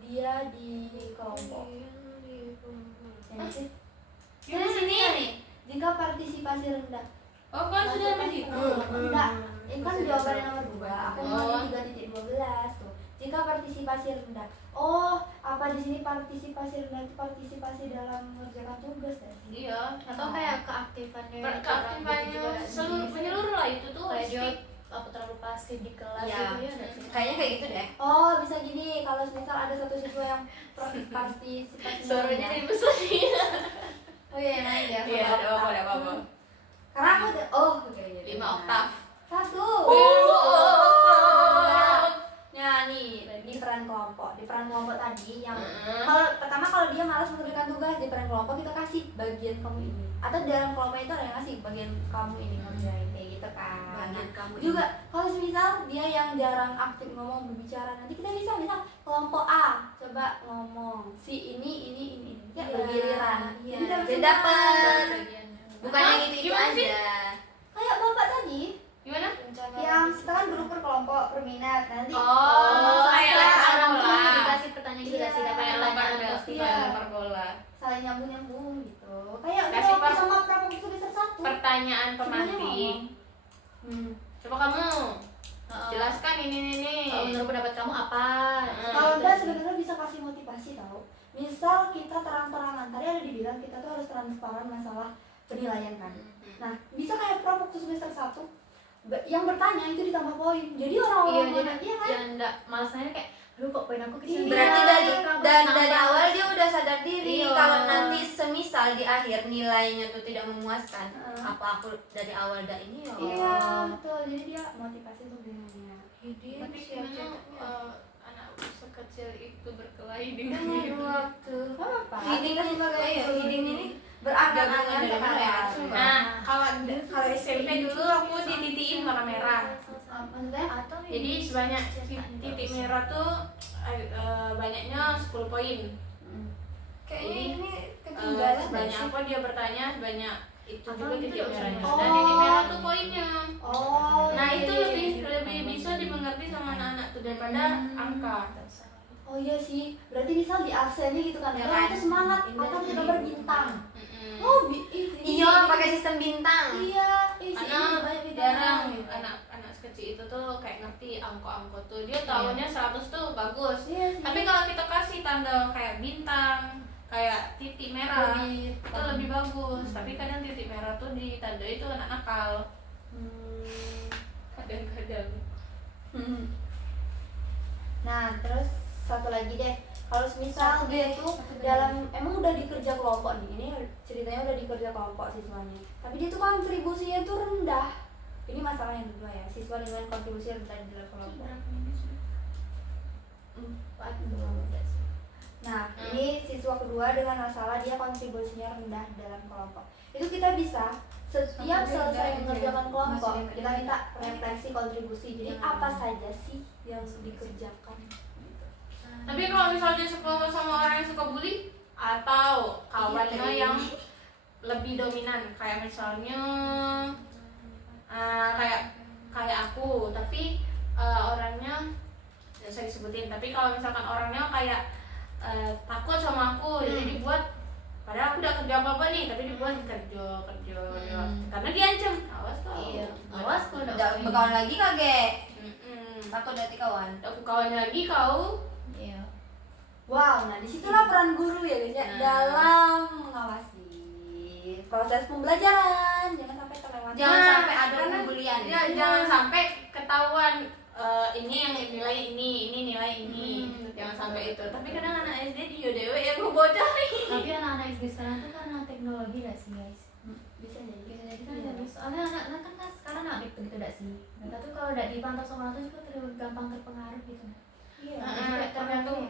dia di kelompok. Yang sih? Di sini nih. Jika partisipasi rendah. Oh kan sudah sampai situ. Enggak, ini kan jawabannya nomor 2. Aku Oh. mau 3.12 tuh. Jika partisipasi rendah. Oh, apa di sini partisipasi rendah itu partisipasi dalam mengerjakan tugas ya? Iya. Atau kayak keaktifannya Keaktifannya menyeluruh lah itu tuh kayak dia holistik. apa terlalu pasif di kelas Iya. gitu ya nggak sih? Kayaknya kayak gitu deh. Oh, bisa gini. Kalau misal ada satu siswa yang partisipasi Suaranya rendah. dibesar sih. Oh iya, emang ya. Iya, ada apa-apa. Karena aku udah oke. 5 oktav. 1. Oh. Nah, nih di peran kelompok. Di peran kelompok tadi yang Mm. kalau dia malas mengerjakan tugas di peran kelompok kita kasih bagian kamu ini. Atau dalam kelompok itu ada yang ngasih bagian kamu ini ngerjain kayak gitu kan. Bagian kamu Juga kalau misal dia yang jarang aktif ngomong berbicara, nanti kita bisa misal kelompok A coba ngomong si ini ya bergiliran. Iya. Jadi Jadi bisa dapat. Bagiannya. Bukan Hah? yang itu Gimana sih? aja. kayak bapak tadi Gimana? yang kita kan berukur kelompok berminat nanti Oh, kayak lempar bola. Dikasih pertanyaan juga Iya. sih Kayak kayak lempar lempar bola. pasti. Iya. Lempar bola. saling nyambung gitu kayak Kasih udah sama pramuka semester 1 Pertanyaan pemantik. Coba kamu jelaskan ini. Kalau menurut pendapat kamu apa? Kalau enggak sebenarnya bisa kasih motivasi tau. Misal kita terang-terangan, tadi ada dibilang kita tuh harus transparan masalah penilaian kan. Nah, bisa kayak prof waktu semester 1 yang bertanya itu ditambah poin. Jadi orang-orang Iya, iya kan? Yang enggak malas nanya kayak lu kok poin aku kecil. Berarti dari awal dia udah sadar diri Iya. kalau nanti semisal di akhir nilainya tuh tidak memuaskan, apa aku dari awal dah ini ya. Iya, betul. Jadi dia motivasi untuk dirinya. Jadi Tapi siap gimana cetaknya. anak sekecil itu berkelahi dengan Dengan diri. waktu. Apa? Hiding kan sebagai Iya, hiding ini berangan-angan Gabungan dari sekarang. merah. Nah, kalau SMP dulu aku dititiin warna merah. Maksudnya? Atau Jadi sebanyak titik merah tuh banyaknya 10 poin. Kayaknya ini Eh, ketinggalan sebanyak sih. apa dia bertanya sebanyak itu Atau juga itu titik udah merahnya. usah. Dan titik merah tuh poinnya. Oh. Nah iya, itu iya, lebih bisa dimengerti sama anak-anak tuh daripada angka. Oh iya sih. Berarti misal di absennya gitu kan. Ya Ya, kan? itu semangat atau kita berbintang. Mm-mm. Oh, Iya, pakai sistem bintang. Iya, Karena banyak bintang. jarang anak sekecil itu tuh kayak ngerti angka-angka tuh. Dia taunya 100 tuh bagus. Iya sih. Tapi kalau kita kasih tanda kayak bintang, kayak titik merah, itu lebih bagus. Tapi kadang titik merah tuh ditandai itu anak nakal. Kadang-kadang. Nah, terus satu lagi deh. Kalau misal dia tuh dalam emang udah dikerja kelompok nih. Ini ceritanya udah dikerja kelompok siswanya. Tapi dia tuh kontribusinya tuh rendah. Ini masalah yang kedua ya. Siswa dengan kontribusi rendah di dalam kelompok. Nah, ini siswa kedua dengan masalah dia kontribusinya rendah dalam kelompok. Itu kita bisa setiap selesai mengerjakan kelompok, kita minta refleksi kontribusi. Jadi apa saja sih yang dikerjakan? Tapi kalau misalnya suka sama orang yang suka bully atau kawannya yang lebih dominan, kayak misalnya kayak aku, tapi orangnya tidak saya disebutin. Tapi kalau misalkan orangnya kayak takut sama aku, jadi dibuat, padahal aku udah kerja apa nih, tapi dibuat kerja karena diancam, awas kau. Iya. Awas kalau udah Udah berkawan lagi kagak? Mm-mm. Takut dari kawan. Aku kawan lagi kau. Iya. Wow, nah disitulah peran guru ya guys ya, Nah. dalam mengawasi proses pembelajaran. Jangan sampai terlewat. Jangan sampai ada karena- pembulian. Ya, jangan sampai ketahuan ini yang nilai ini nilai ini. Jangan sampai itu. Tapi kadang anak SD dia dewe yang ngebodohin. Tapi anak-anak SD sekarang tuh karena teknologi gak sih guys? Bisa jadi. Bisa jadi kan ada soalnya anak-anak kan sekarang nggak begitu gak sih? Mereka tuh kalau udah dipantau sama orang tuh juga gampang terpengaruh gitu. Iya. Tergantung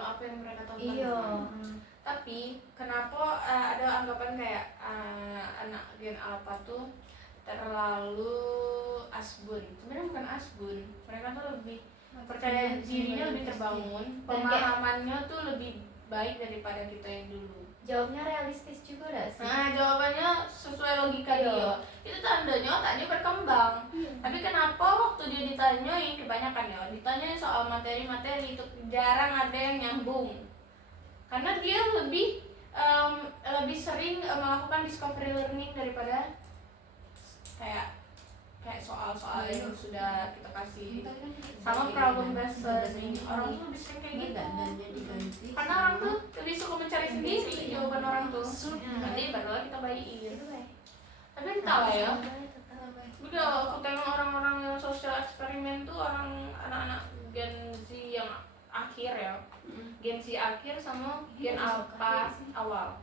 apa yang mereka tonton. Iya. Tapi kenapa ada anggapan kayak anak gen alpha tuh terlalu asbun? Sebenarnya bukan asbun. Mereka tuh lebih percaya dirinya lebih terbangun, Dan pemahamannya tuh lebih baik daripada kita yang dulu. Jawabnya realistis juga gak sih? Nah, jawabannya sesuai logika Iya. dia. Itu tandanya otaknya berkembang. Tapi kenapa waktu dia ditanyain, kebanyakan ya, ditanyain soal materi-materi itu jarang ada yang nyambung. Karena dia lebih sering melakukan discovery learning daripada kayak soal-soal yang sudah kita kasih. Sama problem based learning, orang tuh lebih sering kayak gitu. Karena orang tuh lebih suka mencari sendiri jawaban orang tuh. Nanti barulah kita bayiin. Tapi entah lah ya. Tapi kalau aku tengok orang-orang yang sosial eksperimen tuh anak-anak Gen Z yang akhir ya. Gen Z akhir sama Gen Alpha awal.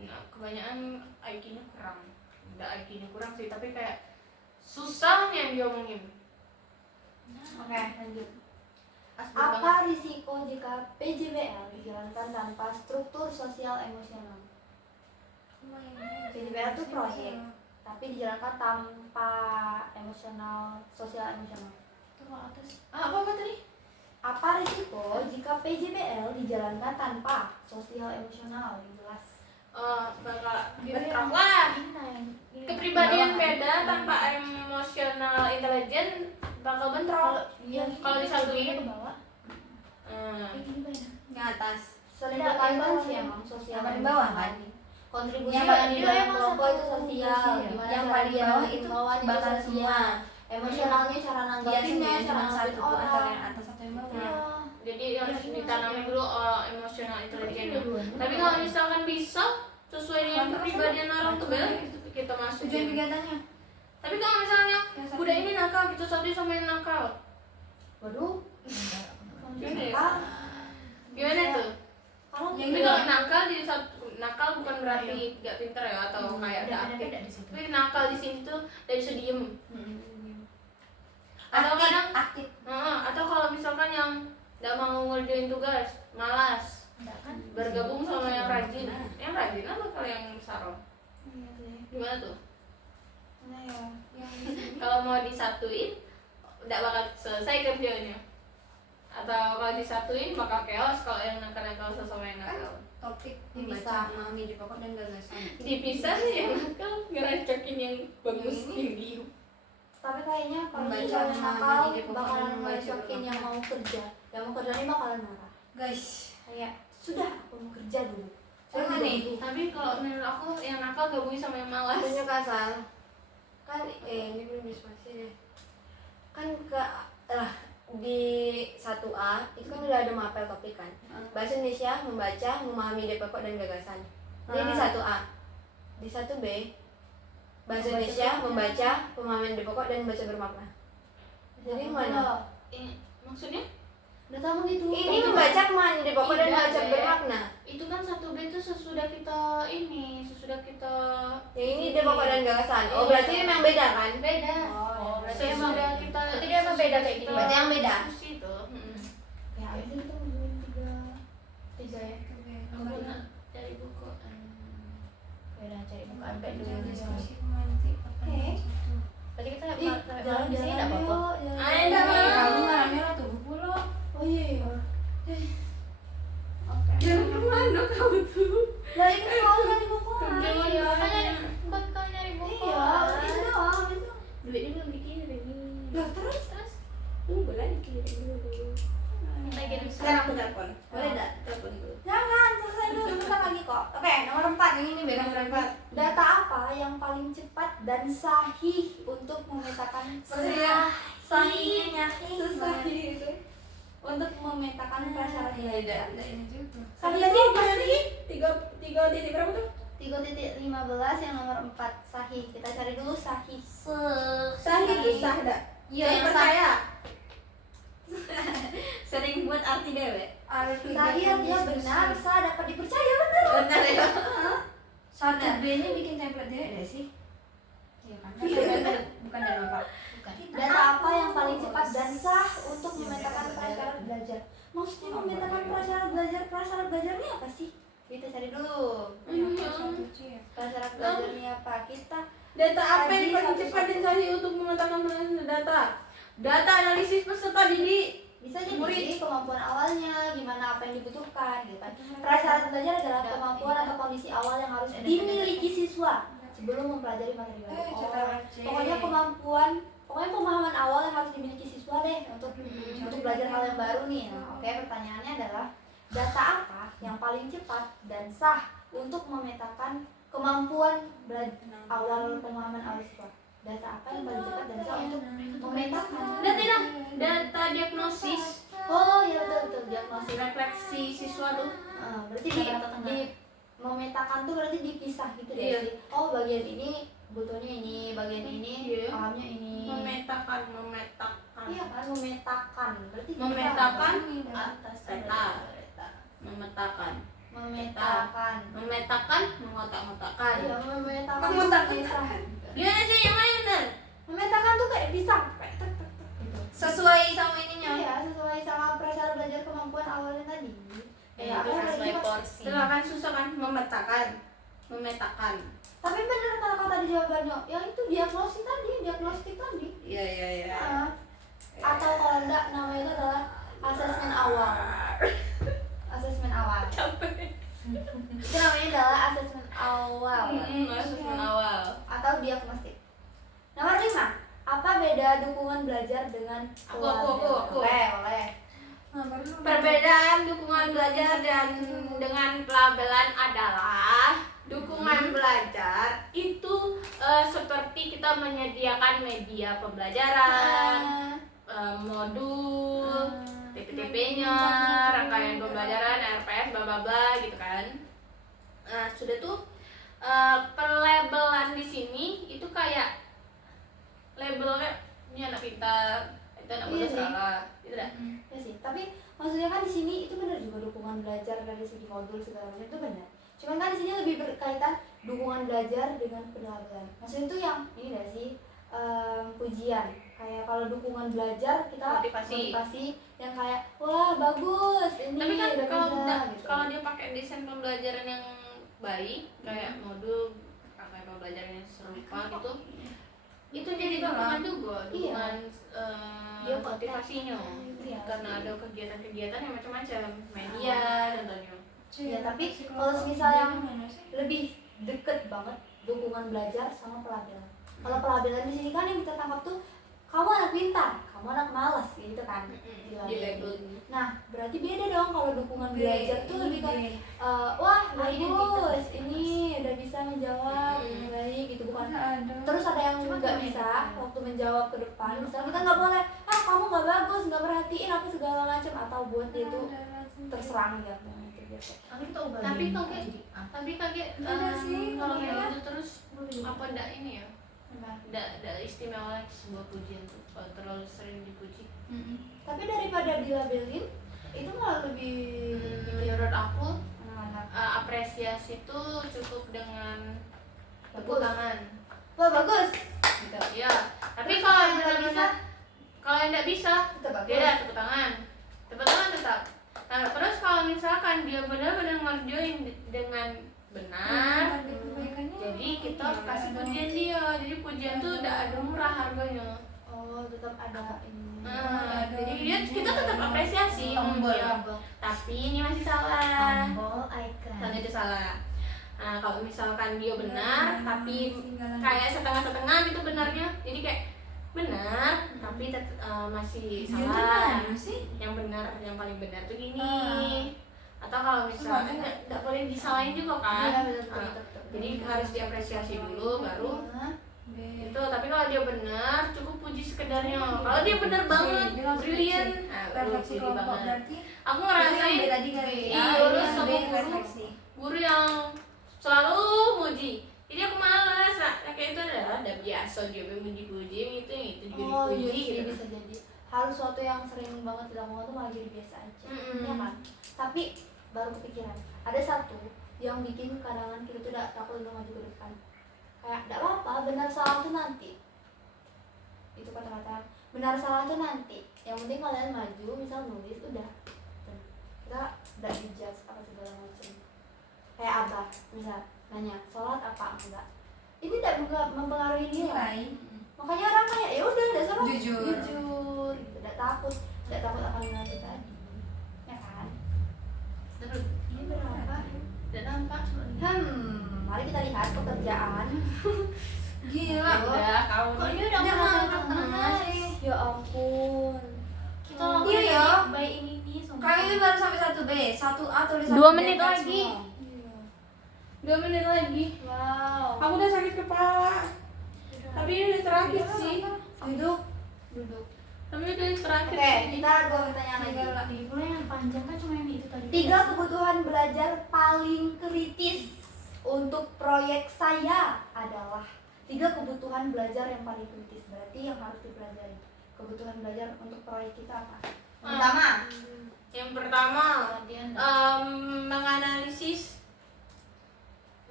Nah, kebanyakan IQ-nya kurang. Enggak IQ-nya kurang sih, tapi kayak susah yang diomongin. Oke, lanjut. Apa risiko jika PJBL dijalankan tanpa struktur sosial emosional? PJBL itu proyek, tapi dijalankan tanpa sosial emosional. Apa tadi? Apa risiko jika PJBL dijalankan tanpa sosial emosional? Jelas. Bakal bentrok lah. Kepribadian beda tanpa emosional intelijen bakal bentrok. Kalau disatuin ke bawah, ini banyak. Ke atas. Saling Tidak, berkaitan yang sih emang sosial paling bawah kan? kontribusi Yang yang paling di dia dalam emang kelompok satu itu sosial, fungsi ya. gimana Yang cara paling dia bawah itu himbauan bakal sosial. semua. Emosionalnya cara Dia nanggapinnya, sendiri cara cuma nanggapin satu antara orang. yang atas atau yang bawah. Iya. jadi harus Iya, ditanami dulu emosional intelijennya. dua-duanya. Tapi kalau misalkan bisa sesuai dengan kepribadian orang tuh bela kita Tujuan masukin. kegiatannya. Tapi kalau misalnya Yang satu. udah ini nakal gitu satu sama yang nakal, Waduh. Gimana ya? nakal. Gimana tuh? Kalau Yang Tapi itu kalau nakal di nakal bukan berarti gak pinter ya atau kayak Udah gak aktif. beda di situ. Tapi nakal di sini tuh dari segi diem. Atau kadang aktif. atau kalau misalkan yang gak mau ngerjain tugas, malas, Enggak kan? bergabung sama yang rajin. Yang rajin apa kalau yang sarong? Iya sih. Gimana tuh? Mana ya? Yang di sini. Kalau mau disatuin, gak bakal selesai kerjanya. Atau kalau disatuin bakal chaos kalau yang nakal-nakal sesama yang nakal. Topik Membaca. bisa memahami di pokok dan gagasan. Dipisah yang nakal, ngerancokin yang bagus yang diem. Tapi kayaknya kalau Membaca, misalnya memahami nakal ide pokok bakalan dan membaca ngerecokin bermakna. yang mau kerja. Yang mau kerja ini bakalan marah. Guys, Kayak sudah aku mau kerja dulu. Sama Saya nih. tidak Tapi kalau menurut aku yang nakal gabungin sama yang malas. punya kasal. Kan ini belum diskusi deh. Kan di 1A itu kan udah ada mapel topik kan. Bahasa Indonesia, membaca, memahami ide pokok dan gagasan. Jadi di 1A. Di 1B Bahasa Indonesia, membaca, pemahaman ide pokok dan membaca bermakna. Jadi yang mana? Maksudnya? Udah tahu gitu. Ini membaca pemahaman ide pokok dan Tidak, membaca Dek. bermakna. Itu kan 1B itu sesudah kita Yang ini ide pokok dan gagasan. Oh, Iya. berarti memang beda kan? beda. Oh, berarti Sesudah emang- kita berarti dia emang beda kayak gitu. Berarti yang beda. Diskusi itu. Kayak apa sih kita ngomongin Tiga ya. Aku pernah cari buku. Beda cari bukaan kayak dulu. Oke. Berarti kita Ih, jalan di sini enggak apa-apa. Ayo, Kamu ngarangnya lah tuh buku lo. Oh iya iya. Oke. Jangan kemana kamu tuh? Lah itu soalnya di buku. Jangan Iya, banyak. makanya buat kau nyari buku. Iya, itu doang itu. Duitnya belum dikirim. Lah terus Tunggu lah dikirim dulu. Kita kirim Sekarang aku telepon. Boleh enggak? Telepon dulu. jangan selesai dulu bentar lagi kok. Oke, nomor 4 yang ini beda nomor 4. Data apa yang paling cepat dan sahih untuk memetakan sahihnya sahih itu untuk memetakan prasyarat belajar. Sahih itu apa sih? Tiga titik berapa tuh? 3.15 yang nomor 4 sahih. Kita cari dulu sahih. Sahih itu sah dah. Iya, Saya yang percaya. Sering buat arti dewe. sahih artinya benar, sah dapat dipercaya benar. Benar ya. Satu B ini bikin template dia deh sih. Iya kan? Bukan dari bapak. bukan. Data apa yang paling cepat dan sah untuk memetakan prasyarat belajar? Maksudnya memetakan prasyarat belajar ini apa sih? Kita cari dulu. Prasyarat belajarnya apa? Kita Data apa yang Kaji paling satu cepat dan satu. sahih untuk memetakan data? Data analisis peserta didik. bisa jadi Murid. kemampuan awalnya, gimana apa yang dibutuhkan, gitu kan. Prasyarat belajar adalah kemampuan atau kondisi awal yang harus dimiliki siswa sebelum mempelajari materi baru. Pokoknya pokoknya pemahaman awal yang harus dimiliki siswa deh untuk belajar hal yang baru nih. Nah, oke, pertanyaannya adalah data apa yang paling cepat dan sah untuk memetakan kemampuan awal pemahaman awal siswa? Data apa yang paling cepat dan sah untuk memetakan? Data diagnosis, Oh iya betul diagnosis. refleksi siswa tuh. Berarti di memetakan tuh berarti dipisah gitu deh. Iya. sih. Oh bagian ini butuhnya ini, bagian ini Iya. pahamnya ini. Memetakan. Iya kan memetakan. Berarti kita Memetakan Atas Peta. Memetakan. memetakan. Mengotak-ngotakkan. Iya memetakan. Pisah. Gimana sih yang lain bener? Memetakan tuh kayak pisah. Gitu. Sesuai sama ininya. Iya sesuai sama prasyarat belajar kemampuan awalnya tadi. Ya, Kayak itu apa sesuai lagi, Pak? porsi. Itu kan susah kan memetakan. Tapi benar kata-kata di jawabannya. Yang itu diagnostik tadi. Iya. Nah, atau kalau enggak nama itu adalah asesmen awal. Asesmen awal. Itu namanya adalah asesmen awal Asesmen awal. atau diagnostik. Nomor 5. Apa beda dukungan belajar dengan Aku. Boleh. Perbedaan dukungan belajar dan dengan pelabelan adalah dukungan belajar itu seperti kita menyediakan media pembelajaran, modul, TP-TP-nya, rangkaian pembelajaran, RPS, bla bla bla gitu kan. Nah, sudah tuh perlabelan di sini itu kayak labelnya ini anak pintar, kita nggak Iya boleh sih. salah, gitu dah. Ya sih, tapi maksudnya kan di sini itu benar juga dukungan belajar dari segi modul segala macam itu benar. Cuman kan di sini lebih berkaitan dukungan belajar dengan pelajaran. Maksudnya itu yang ini nggak sih pujian. Kayak kalau dukungan belajar kita Motivasi. yang kayak wah bagus ini Tapi kan udah kalau bisa, gitu. kalau dia pakai desain pembelajaran yang baik, kayak modul kayak pembelajaran yang serupa gitu, itu jadi dukungan juga, dukungan Dia motivasinya. Iya. Karena ada kegiatan-kegiatan yang macam-macam, media contohnya. Ya, tapi kalau misal yang lebih deket banget dukungan belajar sama pelajaran. Kalau pelajaran di sini kan yang kita tangkap tuh kamu anak pintar, kamu anak malas gitu kan. Di Dilabelin. label. Nah, berarti beda dong kalau dukungan belajar tuh lebih ke wah bagus, ini udah bisa menjawab dengan baik gitu bukan. Terus ada yang nggak bisa waktu menjawab ke depan. Misalnya kita nggak boleh, kamu nggak bagus, nggak perhatiin apa segala macam atau buat dia tuh terserang gitu. Akhirnya kita ubah Tapi game kaget, jadi A. tapi kaget Iya sih, kalau kayak iya. gitu terus apa ndak ini ya? Ndak istimewa lagi sebuah pujian tuh kalau terlalu sering dipuji. Tapi daripada dilabelin itu malah lebih Menurut aku anak-anak. apresiasi itu cukup dengan tepuk Bagus. tangan. Wah bagus. Gitu. Ya. Tapi Terus kalau yang nggak benar-benar kalau yang nggak bisa, Tetap bagus. beda tepuk tangan. Tepuk tangan tetap. Nah, terus kalau misalkan dia benar-benar ngerjain dengan benar, jadi kita kasih pujian dia. Jadi pujian tuh udah ada murah harganya. Oh, tetap ada ini. Jadi kita tetap apresiasi. Ya. Tapi ini masih salah. Tombol icon. Kalau itu salah. Nah, kalau misalkan dia benar, tapi kayak setengah-setengah gitu benarnya. Jadi kayak benar, tapi masih salah. Yang benar, yang paling benar tuh gini. Atau kalau misalnya nggak boleh disalahin juga kan. Iya, betul, Nah, betul. jadi harus diapresiasi dulu, baru itu. Tapi kalau dia benar, cukup puji sekedarnya. Kalau dia benar banget, brilian, Refleksi puji kelompok banget. berarti Aku ngerasain tadi kali iya, lulus sama guru yang selalu muji. Jadi aku malas, kayak itu adalah udah biasa dia memuji-puji itu juga Oh iya dipuji sih gitu. bisa jadi. Hal suatu yang sering banget dilakukan tuh malah jadi biasa aja. Ya kan? Tapi baru kepikiran. Ada satu yang bikin kadang kita tuh udah takut untuk maju ke depan. Kayak enggak apa-apa, benar salah tuh nanti. Itu kata-kata benar salah tuh nanti. Yang penting kalian maju, misal nulis udah. Kita udah dijudge apa segala macam. Kayak abah, misal nanya sholat apa enggak. Ini tidak mempengaruhi nilai. Makanya orang kayak ya udah enggak salah Jujur. gitu. Enggak takut akan nilai kita tadi. Ya kan? Terus Ini berapa? udah nampak. Mari kita lihat pekerjaan. Gila. Udah, kamu Kok nih. dia udah pernah sih? Ya ampun. Kita Iya lakuin ya. baik ini sumpah. Kami ini baru sampai 1B, 1A tulis 2 menit lagi. Iya. 2 menit lagi. Wow. Aku udah sakit kepala. Tapi ini udah terakhir sih. Duduk. Tapi udah terakhir Oke, sih. kita ada 2 pertanyaan lagi. Lagi pula yang panjang kan cuma yang itu tadi. 3 kebutuhan belajar paling kritis untuk proyek saya adalah 3 kebutuhan belajar yang paling kritis. Berarti yang harus dipelajari. Kebutuhan belajar untuk proyek kita apa? Pertama, Yang pertama, Latihan. menganalisis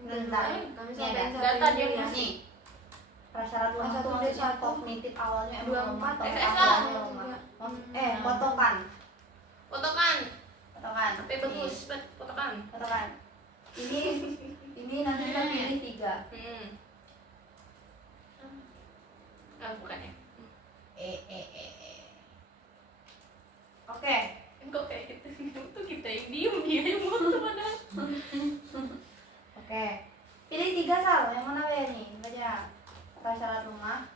bentar. Ini ada data diagnosis. nih. Prasyarat lemah itu maksudnya kognitif awalnya emang 24, lemah, kalau SSA. awalnya lemah. Potongan. Potongan. Potongan. Tapi bagus, potongan. Potongan. Ini nanti kita pilih 3. Bukan ya. Oke. Kok kayak gitu? Tuh kita yang diem, dia yang foto padahal. Oke. Pilih 3 Sal. Yang mana ya nih? Baca. Prasyarat rumah.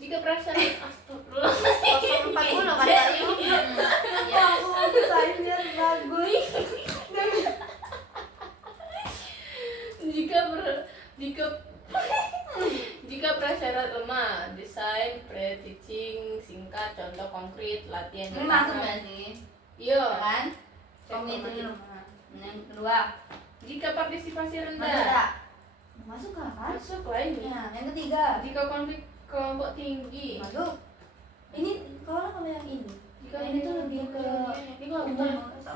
Jika prasyarat astagfirullah. 040 kan tadi. Ya ampun, desainnya bagus. Jika prasyarat lemah, desain, pre-teaching, singkat, contoh konkret, latihan Ini masuk nggak sih? Iya. Kan? Kognitif. Kognitif lemah. Yang kedua, Jika partisipasi Masuk rendah, tak? Masuk kan? masuk lah ini. Ya, yang ketiga. Jika konflik kelompok tinggi, Masuk. Ini kalau yang ini, Jika ini tuh lebih ke ini kalau kita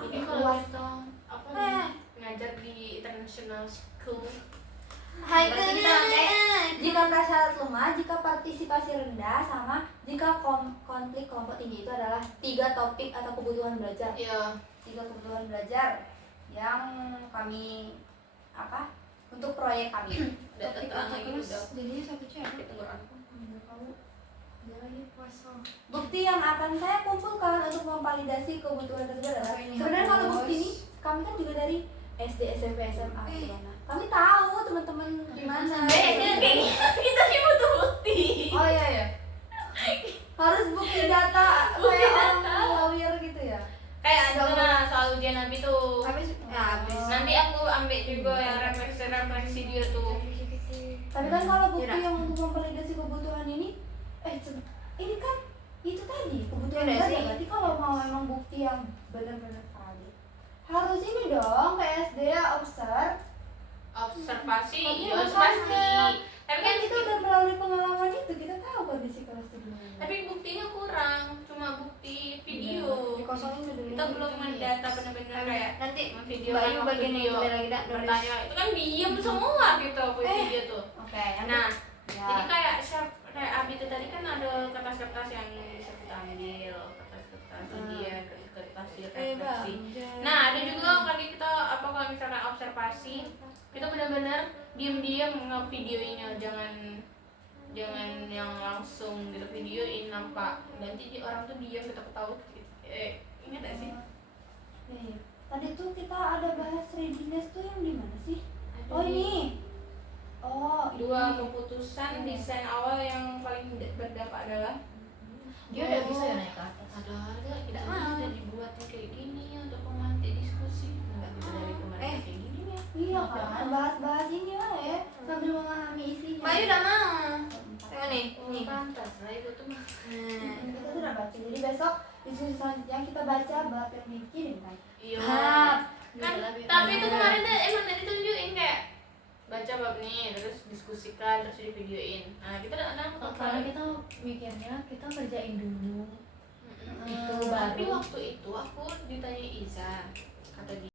ini kalau luas. kita apa ngajar di international school. Hai, Berarti kita jika prasyarat lemah, jika partisipasi rendah, sama jika konflik kelompok tinggi, itu adalah 3 topik atau kebutuhan belajar. Iya. 3 kebutuhan belajar yang kami untuk proyek kami. Udah terang lagi udah. Jadinya satu cewek. Kamu dia lagi puasa. Bukti yang akan saya kumpulkan untuk memvalidasi kebutuhan tersebut adalah sebenarnya kalau bukti ini kami kan juga dari SD, SMP, SMA gitu kan. Nah, kami tahu teman-teman di mana. Kita sih butuh bukti. Oh iya ya. Harus bukti data kayak orang lawyer gitu ya. Kayak ada soal ujian nabi tuh. Habis Nanti aku ambil juga yang refleksi dia tuh. Tapi kan kalau bukti Yaudah. yang untuk memvalidasi kebutuhan ini ini kan itu tadi kebutuhan Yaudah dasar. sih. Berarti kalau mau memang bukti yang benar-benar valid harus ini dong PSD ya Observasi, Tapi iya makanya. pasti. Tapi kan kita udah melalui pengalaman itu, kita tahu kondisi kelas itu gimana. tapi buktinya kurang, cuma bukti video. dikosongin dulu. Kita belum mendata benar-benar kayak nanti video Bayu kan, bagian video yang lagi dak bertanya itu kan diem semua gitu video tuh. Oke, Nah, Ya. jadi kayak kayak Abi itu tadi kan ada kertas-kertas yang bisa kita ambil, kertas-kertas ujian, kertas refleksi. Nah, ada juga lagi kita kalau misalkan observasi, kita benar-benar diam-diam nge-videoinnya, jangan yang langsung gitu videoin nampak. Nanti orang tuh diam kita ketawa. Ingat gak sih? Iya. Tadi tuh kita ada bahas readiness tuh yang di mana sih? Oh Ada ini. Oh, dua ini. keputusan desain awal yang paling berdampak adalah Dia udah bisa ya naik ke atas. ada tidak ada dibuatnya kayak gini untuk memantik diskusi. Nggak bisa dari kemarin kayak gini ya. Iya kan, bahas-bahas ini lah ya, sambil memahami isinya. Bayu udah mau. Tengok nih. Nih pantas lah itu tuh mah. Kita sudah baca, jadi besok diskusi selanjutnya kita baca bab yang dikirim kan. Iya. Hap. Kan tapi itu kemarin tuh emang tadi tunjukin kayak baca bab nih terus diskusikan terus di videoin. Nah kita ada Karena kita mikirnya kita kerjain dulu. itu baru. tapi waktu itu aku ditanya Iza kata dia